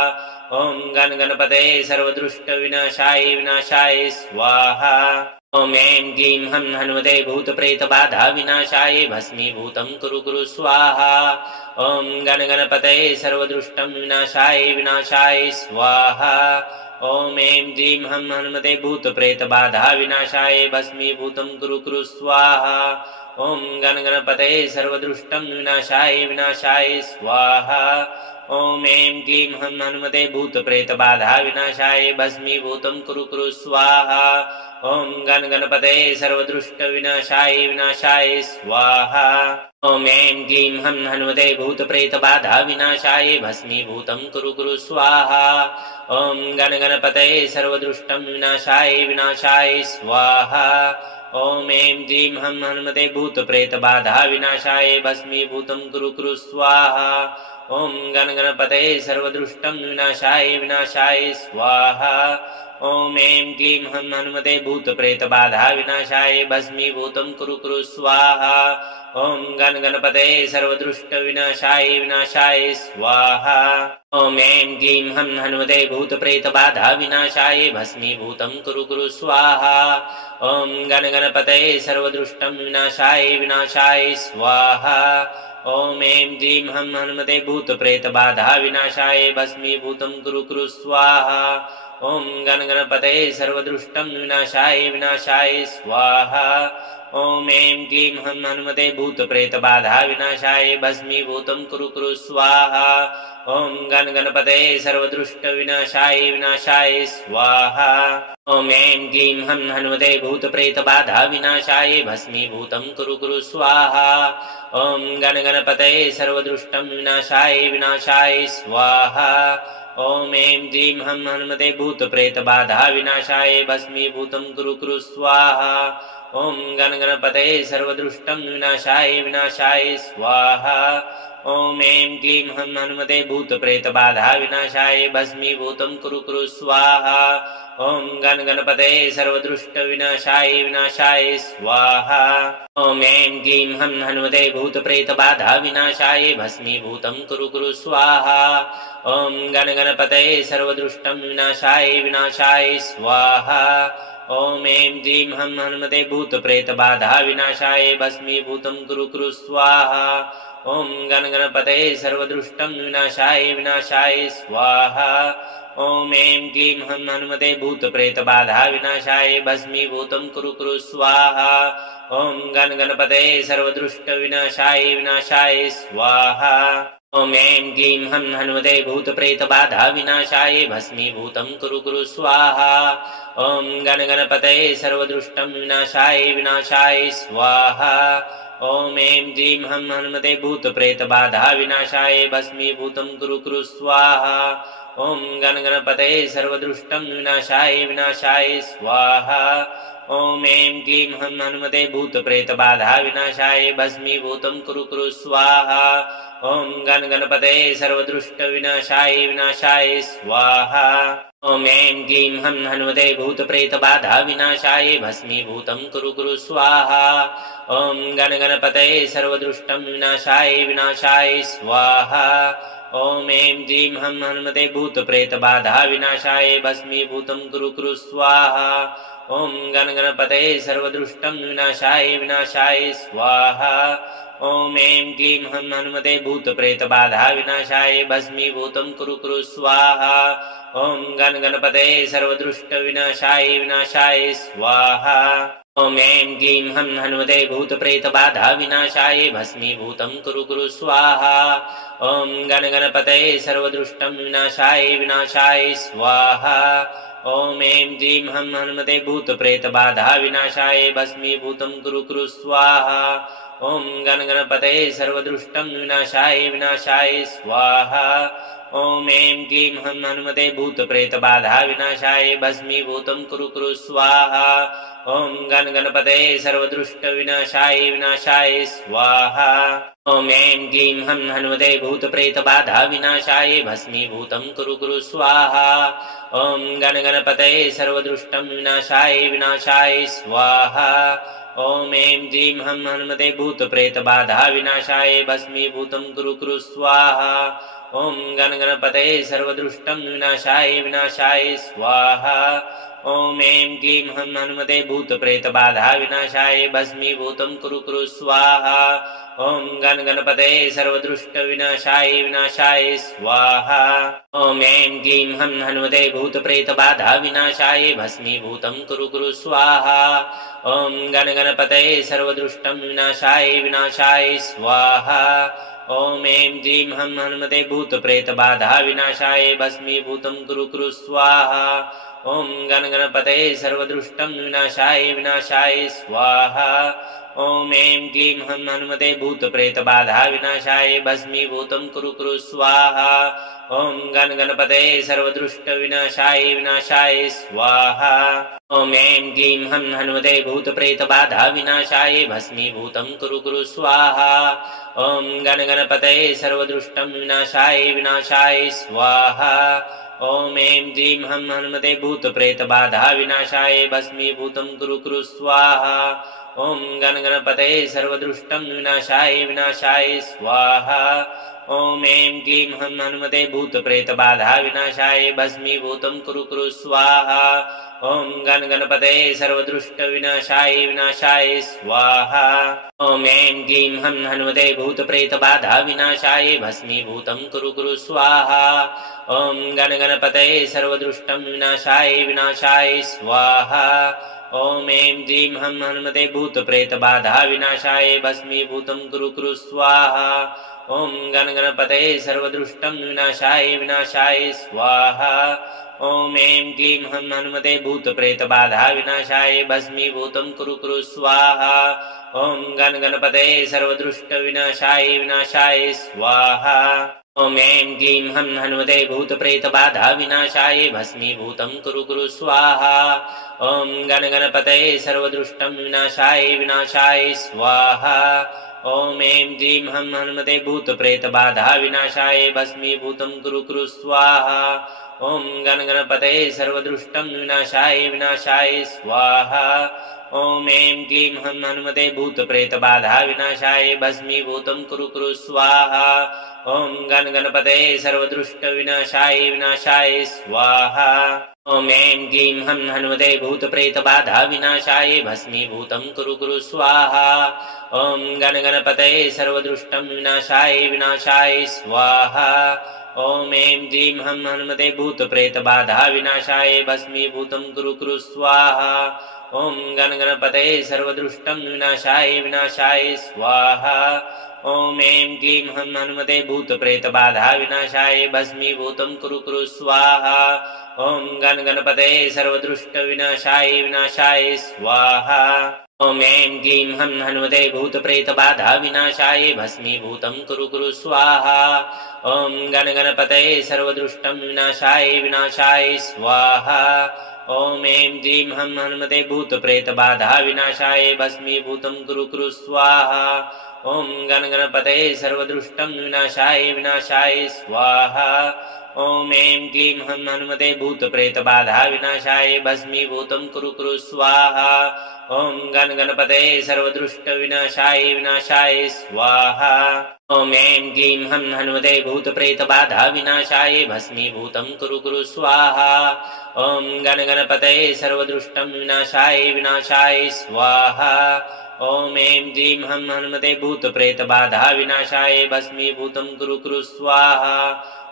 ॐ गणगणपतये सर्वदुष्टविनाशाय स्वाहा। ॐ ऐं क्लीं हं हनुमते भूतप्रेतबाधा विनाशाय भस्मीभूतं कुरु कुरु स्वाहा। ॐ गणगणपतये सर्वदुष्टं विनाशाय स्वाहा। ॐ ऐं क्लीं हं हनुमते भूतप्रेतबाधा विनाशाय भस्मीभूतं कुरु कुरु स्वाहा। ॐ गणगणपतये सर्वदुष्टं विनाशाय स्वाहा। ॐ ऐं क्लीं हं हनुमते भूतप्रेतबाधा विनाशाय भस्मीभूतं कुरु कुरु स्वाहा। ॐ गणगणपतये सर्वदुष्टविनाशाय स्वाहा। ॐ ऐं क्लीं हं हनुमते भूतप्रेतबाधा विनाशाय भस्मीभूतं कुरु कुरु स्वाहा। ॐ गणगणपतये सर्वदुष्टं विनाशाय स्वाहा। ॐ ऐं क्लीं हं हनुमते भूतप्रेतबाधा विनाशाय भस्मीभूतं कुरु कुरु स्वाहा। ॐ गणगणपतये सर्वदुष्टं विनाशाय स्वाहा। ॐ ऐं क्लीं हं हनुमते भूतप्रेतबाधा विनाशाय भस्मीभूतं कुरु कुरु स्वाहा। ॐ गणगणपतये सर्वदुष्टविनाशाय स्वाहा। ॐ ऐं क्लीं हं हनुमते भूतप्रेतबाधा विनाशाय भस्मीभूतं कुरु कुरु स्वाहा। ॐ गणगणपतये सर्वदुष्टं विनाशाय स्वाहा। ॐ ऐं क्लीं हं हनुमते भूतप्रेतबाधा विनाशाय भस्मीभूतं कुरु कुरु स्वाहा। ॐ गणगणपतये सर्वदुष्टं विनाशाय स्वाहा। ॐ ऐं क्लीं हं हनुमते भूतप्रेतबाधा विनाशाय भस्मीभूतं कुरु कुरु स्वाहा। ॐ गणगणपतये सर्वदुष्टविनाशाय स्वाहा। ॐ ऐं क्लीं हं हनुमते भूतप्रेतबाधा विनाशाय भस्मीभूतं कुरु कुरु स्वाहा। ॐ गणगणपतये सर्वदुष्टं विनाशाय स्वाहा। ॐ ऐं क्लीं हं हनुमते भूतप्रेतबाधा विनाशाय भस्मीभूतं कुरु कुरु स्वाहा। ॐ गणगणपतये सर्वदुष्टं विनाशाय स्वाहा। ॐ ऐं क्लीं हं हनुमते भूतप्रेतबाधा विनाशाय भस्मीभूतं कुरु कुरु स्वाहा। ॐ गणगणपतये सर्वदुष्टविनाशाय स्वाहा। ॐ ऐं क्लीं हं हनुमते भूतप्रेतबाधा विनाशाय भस्मीभूतं कुरु कुरु स्वाहा। ॐ गणगणपतये सर्वदुष्टं विनाशाय स्वाहा। ॐ ऐं क्लीं हं हनुमते भूतप्रेतबाधा विनाशाय भस्मीभूतं कुरु कुरु स्वाहा। ॐ गणगणपतये सर्वदुष्टं विनाशाय स्वाहा। ॐ ऐं क्लीं हं हनुमते भूतप्रेतबाधा विनाशाय भस्मीभूतं कुरु कुरु स्वाहा। ॐ गणगणपतये सर्वदुष्टविनाशाय स्वाहा। ॐ ऐं क्लीं हं हनुमते भूतप्रेतबाधा विनाशाय भस्मीभूतं कुरु कुरु स्वाहा। ॐ गणगणपतये सर्वदुष्टं विनाशाय स्वाहा। ॐ ऐं क्लीं हं हनुमते भूतप्रेतबाधा विनाशाय भस्मीभूतं कुरु कुरु स्वाहा। ॐ गणगणपतये सर्वदुष्टं विनाशाय स्वाहा। ॐ ऐं क्लीं हं हनुमते भूतप्रेतबाधा विनाशाय भस्मीभूतं कुरु कुरु स्वाहा। ॐ गणगणपतये सर्वदुष्टविनाशाय स्वाहा। ॐ ऐं क्लीं हं हनुमते भूतप्रेतबाधा विनाशाय भस्मीभूतं कुरु कुरु स्वाहा। ॐ गणगणपतये सर्वदुष्टं विनाशाय स्वाहा। ॐ ऐं क्लीं हं हनुमते भूतप्रेतबाधा विनाशाय भस्मीभूतं कुरु कुरु स्वाहा। ॐ गणगणपतये सर्वदुष्टं विनाशाय स्वाहा। ॐ ऐं क्लीं हं हनुमते भूतप्रेतबाधा विनाशाय भस्मीभूतं कुरु कुरु स्वाहा। ॐ गणगणपतये सर्वदुष्टविनाशाय स्वाहा। ॐ ऐं क्लीं हं हनुमते भूतप्रेतबाधा विनाशाय भस्मीभूतं कुरु कुरु स्वाहा। ॐ गणगणपतये सर्वदुष्टं विनाशाय स्वाहा। ॐ ऐं क्लीं हं हनुमते भूतप्रेतबाधा विनाशाय भस्मीभूतं कुरु कुरु स्वाहा। ॐ गण गणपतये सर्वदुष्टं विनाशाय विनाशाय स्वाहा। ॐ ऐं क्लीं हं हनुमते भूतप्रेतबाधा विनाशाय भस्मीभूतं कुरु कुरु स्वाहा। ॐ गण गणपतये सर्वदुष्ट विनाशाय विनाशाय स्वाहा। ॐ ऐं क्लीं हं हनुमते भूतप्रेतबाधा विनाशाय भस्मीभूतं कुरु कुरु स्वाहा। ॐ गण गणपतये सर्वदुष्टं विनाशाय विनाशाय स्वाहा। ॐ ऐं क्लीं हं हनुमते भूतप्रेतबाधा विनाशाय भस्मीभूतं कुरु कुरु स्वाहा। ॐ गण गणपतये सर्वदुष्टं विनाशाय विनाशाय स्वाहा। ॐ ऐं क्लीं हं हनुमते भूतप्रेतबाधा विनाशाय भस्मीभूतं कुरु कुरु स्वाहा। ॐ गण गणपतये सर्वदुष्ट विनाशाय विनाशाय स्वाहा। ॐ ऐं क्लीं हं हनुमते भूतप्रेतबाधा विनाशाय भस्मीभूतं कुरु कुरु स्वाहा। ॐ गण गणपतये सर्वदुष्टं विनाशाय विनाशाय स्वाहा। ॐ ऐं क्लीं हं हनुमते भूतप्रेतबाधा विनाशाय भस्मीभूतं कुरु कुरु स्वाहा। ॐ गण गणपतये सर्वदुष्टं विनाशाय विनाशाय स्वाहा। ॐ ऐं क्लीं हं हनुमते भूतप्रेतबाधा विनाशाय भस्मीभूतं कुरु कुरु स्वाहा। ॐ गण गणपतये सर्वदुष्ट विनाशाय विनाशाय स्वाहा। ॐ ऐं क्लीं हं हनुमते भूतप्रेतबाधा विनाशाय भस्मीभूतं कुरु कुरु स्वाहा। ॐ गण गणपतये सर्वदुष्टं विनाशाय विनाशाय स्वाहा। ॐ ऐं क्लीं हं हनुमते भूतप्रेतबाधा विनाशाय भस्मीभूतं कुरु कुरु स्वाहा। ॐ गण गणपतये सर्वदुष्टं विनाशाय विनाशाय स्वाहा। ॐ ऐं क्लीं हं हनुमते भूतप्रेतबाधा विनाशाय भस्मीभूतं कुरु कुरु स्वाहा। ॐ गण गणपतये सर्वदुष्ट विनाशाय विनाशाय स्वाहा। ॐ ऐं क्लीं हं हनुमते भूतप्रेतबाधा विनाशाय भस्मीभूतं कुरु कुरु स्वाहा। ॐ गण गणपतये सर्वदुष्टं विनाशाय विनाशाय स्वाहा। ॐ ऐं क्लीं हं हनुमते भूतप्रेतबाधा विनाशाय भस्मीभूतं कुरु कुरु स्वाहा। ॐ गण गणपतये सर्वदुष्टं विनाशाय विनाशाय स्वाहा। ॐ ऐं क्लीं हं हनुमते भूतप्रेतबाधा विनाशाय भस्मीभूतं कुरु कुरु स्वाहा। ॐ गण गणपतये सर्वदुष्ट विनाशाय विनाशाय स्वाहा। ॐ ऐं क्लीं हं हनुमते भूतप्रेतबाधा विनाशाय भस्मीभूतं कुरु कुरु स्वाहा। ॐ गण गणपतये सर्वदुष्टं विनाशाय विनाशाय स्वाहा। ॐ ऐं क्लीं हं हनुमते भूतप्रेतबाधा विनाशाय भस्मीभूतं कुरु कुरु स्वाहा। ॐ गण गणपतये सर्वदुष्टं विनाशाय विनाशाय स्वाहा। ॐ ऐं क्लीं हं हनुमते भूतप्रेतबाधा विनाशाय भस्मीभूतं कुरु कुरु स्वाहा। ॐ गण गणपतये सर्वदुष्ट विनाशाय विनाशाय स्वाहा। ॐ ऐं क्लीं हं हनुमते भूतप्रेतबाधा विनाशाय भस्मीभूतं कुरु कुरु स्वाहा। ॐ गण गणपतये सर्वदुष्टं विनाशाय विनाशाय स्वाहा। ॐ ऐं क्लीं हं हनुमते भूतप्रेतबाधा विनाशाय भस्मीभूतं कुरु कुरु स्वाहा। ॐ गण गणपतये सर्वदुष्टं विनाशाय विनाशाय स्वाहा। ॐ ऐं क्लीं हं हनुमते भूतप्रेतबाधा विनाशाय भस्मीभूतं कुरु कुरु स्वाहा। ॐ गण गणपतये सर्वदुष्ट विनाशाय विनाशाय स्वाहा। ॐ ऐं क्लीं हं हनुमते भूतप्रेतबाधा विनाशाय भस्मीभूतं कुरु कुरु स्वाहा। ॐ गण गणपतये सर्वदुष्टं विनाशाय विनाशाय स्वाहा। ॐ ऐं क्लीं हं हनुमते भूतप्रेतबाधा विनाशाय भस्मीभूतं कुरु कुरु स्वाहा। ॐ गण गणपतये सर्वदुष्टं विनाशाय विनाशाय स्वाहा। ॐ ऐं क्लीं हं हनुमते भूतप्रेतबाधा विनाशाय भस्मीभूतं कुरु कुरु स्वाहा। ॐ गण गणपतये सर्वदुष्ट विनाशाय विनाशाय स्वाहा। ॐ ऐं क्लीं हं हनुमते भूतप्रेतबाधा विनाशाय भस्मीभूतं कुरु कुरु स्वाहा। ॐ गण गणपतये सर्वदुष्टं विनाशाय विनाशाय स्वाहा। ॐ ऐं क्लीं हं हनुमते भूतप्रेतबाधा विनाशाय भस्मीभूतं कुरु कुरु स्वाहा।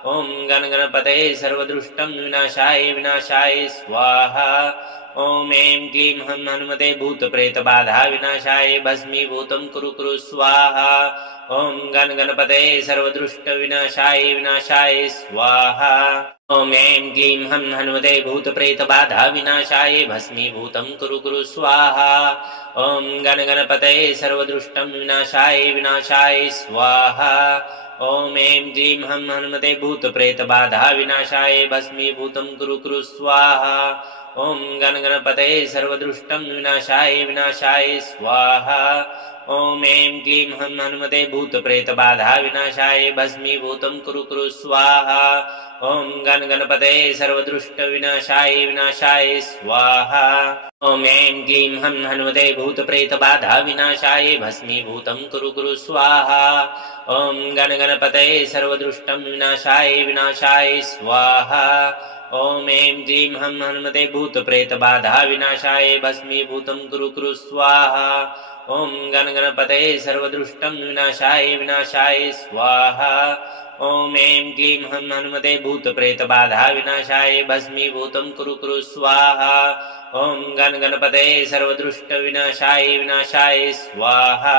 ॐ गणगणपतये सर्वदुष्टं विनाशाय स्वाहा ॐ ऐं क्लीं हं हनुमते भूतप्रेतबाधा विनाशाय भस्मीभूतं कुरु स्वाहा ॐ गणगणपतये सर्वदुष्ट विनाशाय स्वाहा ॐ ऐं क्लीं हं हनुमते भूतप्रेतबाधा विनाशाय भस्मीभूतं कुरु स्वाहा ॐ गणगणपतये सर्वदुष्टं विनाशाय स्वाहा ॐ ऐं क्लीं हं हनुमते भूतप्रेतबाधा विनाशाय भस्मीभूतं कुरु स्वाहा ॐ गणगणपतये सर्वदुष्टं विनाशाय स्वाहा ॐ ऐं क्लीं हं हनुमते भूतप्रेतबाधा विनाशाय भस्मीभूतं कुरु स्वाहा ॐ गणगणपतये सर्वदुष्ट विनाशाय स्वाहा ॐ ऐं क्लीं हं हनुमते भूतप्रेतबाधा विनाशाय भस्मीभूतं कुरु स्वाहा ॐ गणगणपतये सर्वदुष्टं विनाशाय स्वाहा ॐ ऐं क्लीं हं हनुमते भूतप्रेतबाधा विनाशाय भस्मीभूतं कुरु स्वाहा ॐ गणगणपतये सर्वदुष्टं विनाशाय स्वाहा ॐ ऐं क्लीं हं हनुमते भूतप्रेतबाधा विनाशाय भस्मीभूतं कुरु स्वाहा ॐ गणगणपतये सर्वदुष्ट विनाशाय स्वाहा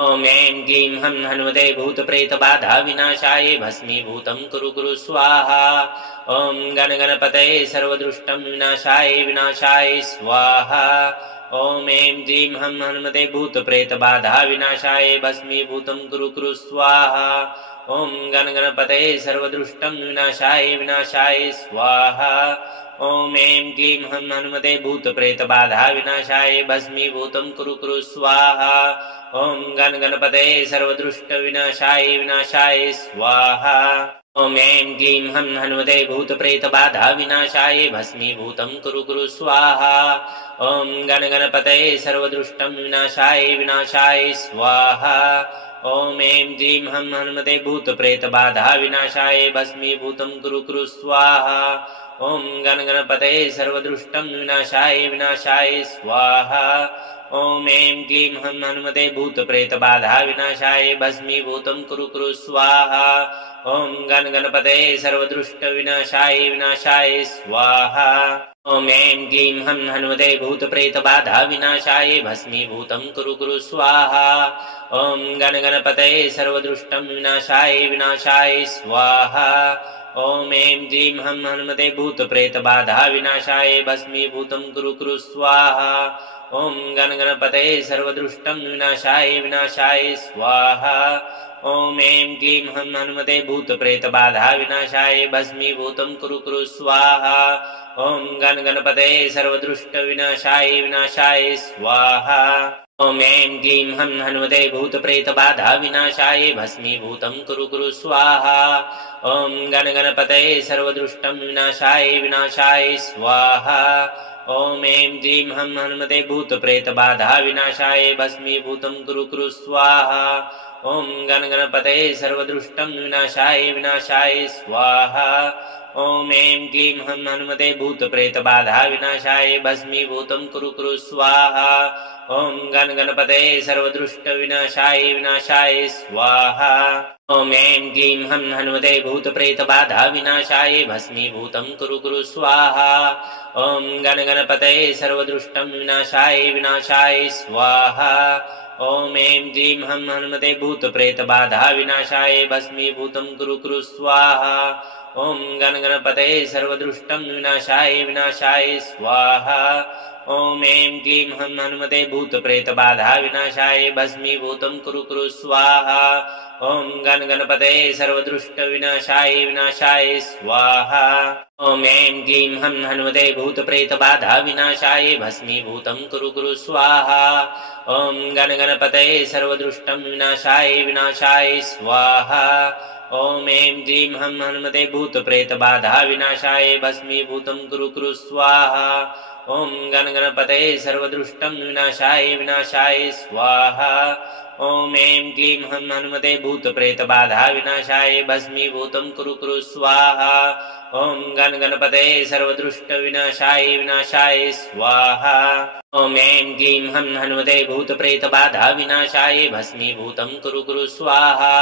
ॐ ऐं क्लीं हं हनुमते भूतप्रेतबाधा विनाशाय भस्मीभूतं कुरु स्वाहा ॐ गणगणपतये सर्वदुष्टं विनाशाय स्वाहा ॐ ऐं क्लीं हं हनुमते भूतप्रेतबाधा विनाशाय भस्मीभूतं कुरु स्वाहा ॐ गणगणपतये सर्वदुष्टं विनाशाय स्वाहा ॐ ऐं क्लीं हं हनुमते भूतप्रेतबाधा विनाशाय भस्मीभूतं कुरु स्वाहा ॐ गणगणपतये सर्वदुष्ट विनाशाय स्वाहा ॐ ऐं क्लीं हं हनुमते भूतप्रेतबाधा विनाशाय भस्मीभूतं कुरु स्वाहा ॐ गणगणपतये सर्वदुष्टं विनाशाय स्वाहा ॐ ऐं क्लीं हं हनुमते भूतप्रेतबाधा विनाशाय भस्मीभूतं कुरु स्वाहा ॐ गणगणपतये सर्वदुष्टं विनाशाय स्वाहा ॐ ऐं क्लीं हं हनुमते भूतप्रेतबाधा विनाशाय भस्मीभूतं कुरु स्वाहा ॐ गणगणपतये सर्वदुष्ट विनाशाय स्वाहा ॐ ऐं क्लीं हं हनुमते भूतप्रेतबाधा विनाशाय भस्मीभूतं कुरु स्वाहा ॐ गणगणपतये सर्वदुष्टं विनाशाय स्वाहा ॐ ऐं क्लीं हं हनुमते भूतप्रेतबाधा विनाशाय भस्मीभूतं कुरु स्वाहा ॐ गणगणपतये सर्वदुष्टं विनाशाय स्वाहा ॐ ऐं क्लीं हं हनुमते भूतप्रेतबाधा विनाशाय भस्मीभूतं कुरु स्वाहा ॐ गणगणपतये सर्वदुष्ट विनाशाय स्वाहा ॐ ऐं क्लीं हं हनुमते भूतप्रेतबाधा विनाशाय भस्मीभूतं कुरु स्वाहा ॐ गणगणपतये सर्वदुष्टं विनाशाय स्वाहा ॐ ऐं क्लीं हं हनुमते भूतप्रेतबाधा विनाशाय भस्मीभूतं कुरु स्वाहा ॐ गणगणपतये सर्वदुष्टं विनाशाय स्वाहा ॐ ऐं क्लीं हं हनुमते भूतप्रेतबाधा विनाशाय भस्मीभूतं कुरु स्वाहा ॐ गणगणपतये सर्वदुष्ट विनाशाय स्वाहा ॐ ऐं क्लीं हं हनुमते भूतप्रेतबाधा विनाशाय भस्मीभूतं कुरु स्वाहा ॐ गणगणपतये सर्वदुष्टं विनाशाय स्वाहा ॐ ऐं क्लीं हं हनुमते भूतप्रेतबाधा विनाशाय भस्मीभूतं कुरु स्वाहा ॐ गणगणपतये सर्वदुष्टं विनाशाय स्वाहा ॐ ऐं क्लीं हं हनुमते भूतप्रेतबाधा विनाशाय भस्मीभूतं कुरु स्वाहा ॐ गणगणपतये सर्वदुष्ट विनाशाय स्वाहा ॐ ऐं क्लीं हं हनुमते भूतप्रेतबाधा विनाशाय भस्मीभूतं कुरु स्वाहा ॐ गणगणपतये सर्वदुष्टं विनाशाय स्वाहा ॐ ऐं क्लीं हं हनुमते भूतप्रेतबाधा विनाशाय भस्मीभूतं कुरु स्वाहा ॐ गणगणपतये सर्वदुष्टं विनाशाय स्वाहा ॐ ऐं क्लीं हं हनुमते भूतप्रेतबाधा विनाशाय भस्मीभूतं कुरु कुरु स्वाहा ॐ गण गणपतये सर्वदुष्ट विनाशाय स्वाहा ॐ ऐं क्लीं हं हनुमते भूतप्रेतबाधा विनाशाय भस्मीभूतं कुरु कुरु स्वाहा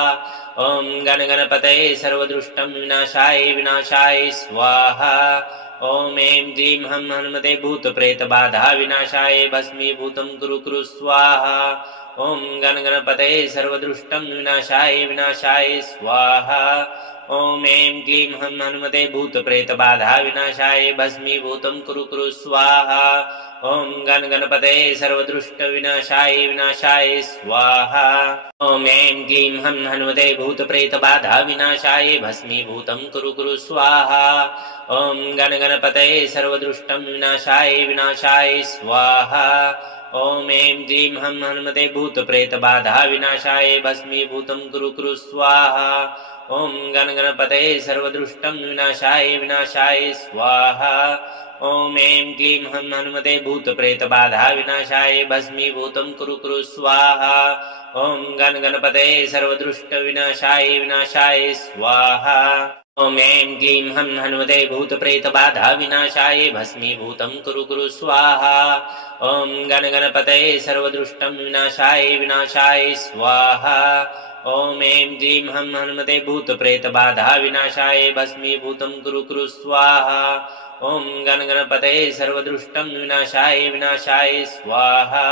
ॐ गण गणपतये सर्वदुष्टं विनाशाय स्वाहा ॐ ऐं क्लीं हं हनुमते भूतप्रेतबाधा विनाशाय भस्मीभूतं कुरु कुरु स्वाहा ॐ गण गणपतये सर्वदुष्टं विनाशाय स्वाहा ॐ ऐं क्लीं हं हनुमते भूतप्रेतबाधा विनाशाय भस्मीभूतं कुरु कुरु स्वाहा ॐ गण गणपतये सर्वदुष्ट विनाशाय स्वाहा ॐ ऐं क्लीं हं हनुमते भूतप्रेतबाधा विनाशाय भस्मीभूतं कुरु कुरु स्वाहा ॐ गण गणपतये सर्वदुष्टं विनाशाय स्वाहा ॐ ऐं क्लीं हं हनुमते भूतप्रेतबाधा विनाशाय भस्मीभूतं कुरु कुरु स्वाहा ॐ गण गणपतये सर्वदुष्टं विनाशाय स्वाहा ॐ ऐं क्लीं हं हनुमते भूतप्रेतबाधा विनाशाय भस्मीभूतं कुरु कुरु स्वाहा ॐ गण गणपतये सर्वदुष्ट विनाशाय स्वाहा ॐ ऐं क्लीं हं हनुमते भूतप्रेतबाधा विनाशाय भस्मीभूतं कुरु कुरु स्वाहा ॐ गण गणपतये सर्वदुष्टं विनाशाय स्वाहा ॐ ऐं क्लीं हं हनुमते भूतप्रेतबाधा विनाशाय भस्मीभूतं कुरु कुरु स्वाहा ॐ गण गणपतये सर्वदुष्टं विनाशाय स्वाहा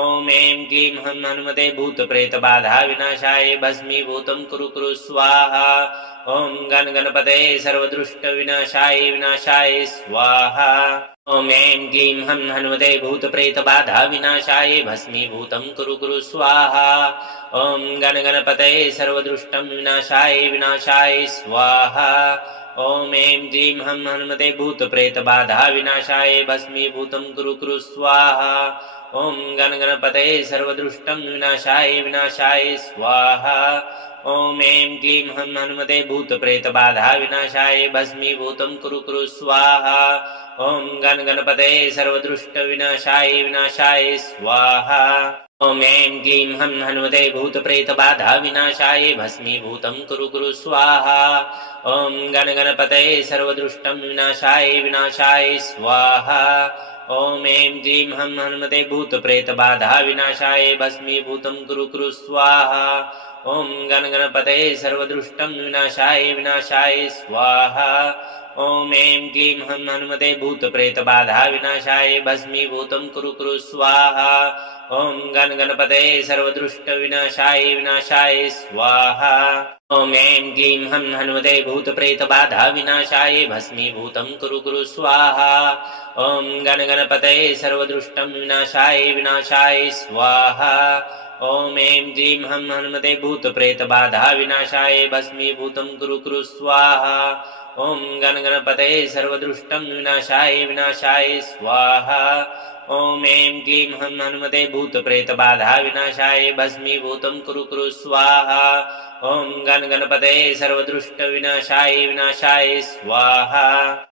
ॐ ऐं क्लीं हं हनुमते भूतप्रेतबाधा विनाशाय भस्मीभूतं कुरु कुरु स्वाहा ॐ गण गणपतये सर्वदुष्ट विनाशाय स्वाहा ॐ ऐं क्लीं हं हनुमते भूतप्रेतबाधा विनाशाय भस्मीभूतं कुरु कुरु स्वाहा ॐ गण गणपतये सर्वदुष्टं विनाशाय स्वाहा ॐ ऐं क्लीं हं हनुमते भूतप्रेतबाधा विनाशाय भस्मीभूतं कुरु कुरु स्वाहा ॐ गण गणपतये सर्वदुष्टं विनाशाय स्वाहा ॐ ऐं क्लीं हं हनुमते भूतप्रेतबाधा विनाशाय भस्मीभूतं कुरु कुरु स्वाहा ॐ गण गणपतये सर्वदुष्ट विनाशाय स्वाहा ॐ ऐं क्लीं हं हनुमते भूतप्रेतबाधा विनाशाय भस्मीभूतं कुरु कुरु स्वाहा ॐ गण गणपतये सर्वदुष्टं विनाशाय स्वाहा ॐ ऐं क्लीं हं हनुमते भूतप्रेतबाधा विनाशाय भस्मीभूतं कुरु कुरु स्वाहा ॐ गण गणपतये सर्वदुष्टं विनाशाय स्वाहा ॐ ऐं क्लीं हं हनुमते भूतप्रेतबाधा विनाशाय भस्मीभूतं कुरु कुरु स्वाहा ॐ गण गणपतये सर्वदुष्ट विनाशाय स्वाहा ॐ ऐं क्लीं हं हनुमते भूतप्रेतबाधा विनाशाय भस्मीभूतं कुरु कुरु स्वाहा ॐ गण गणपतये सर्वदुष्टं विनाशाय स्वाहा ॐ ऐं क्लीं हं हनुमते भूतप्रेतबाधा विनाशाय भस्मीभूतं कुरु कुरु स्वाहा ॐ गण गणपतये सर्वदुष्टं विनाशाय स्वाहा ॐ ऐं क्लीं हं हनुमते भूतप्रेतबाधा विनाशाय भस्मीभूतं कुरु कुरु स्वाहा ॐ गण गणपतये सर्वदुष्ट विनाशाय स्वाहा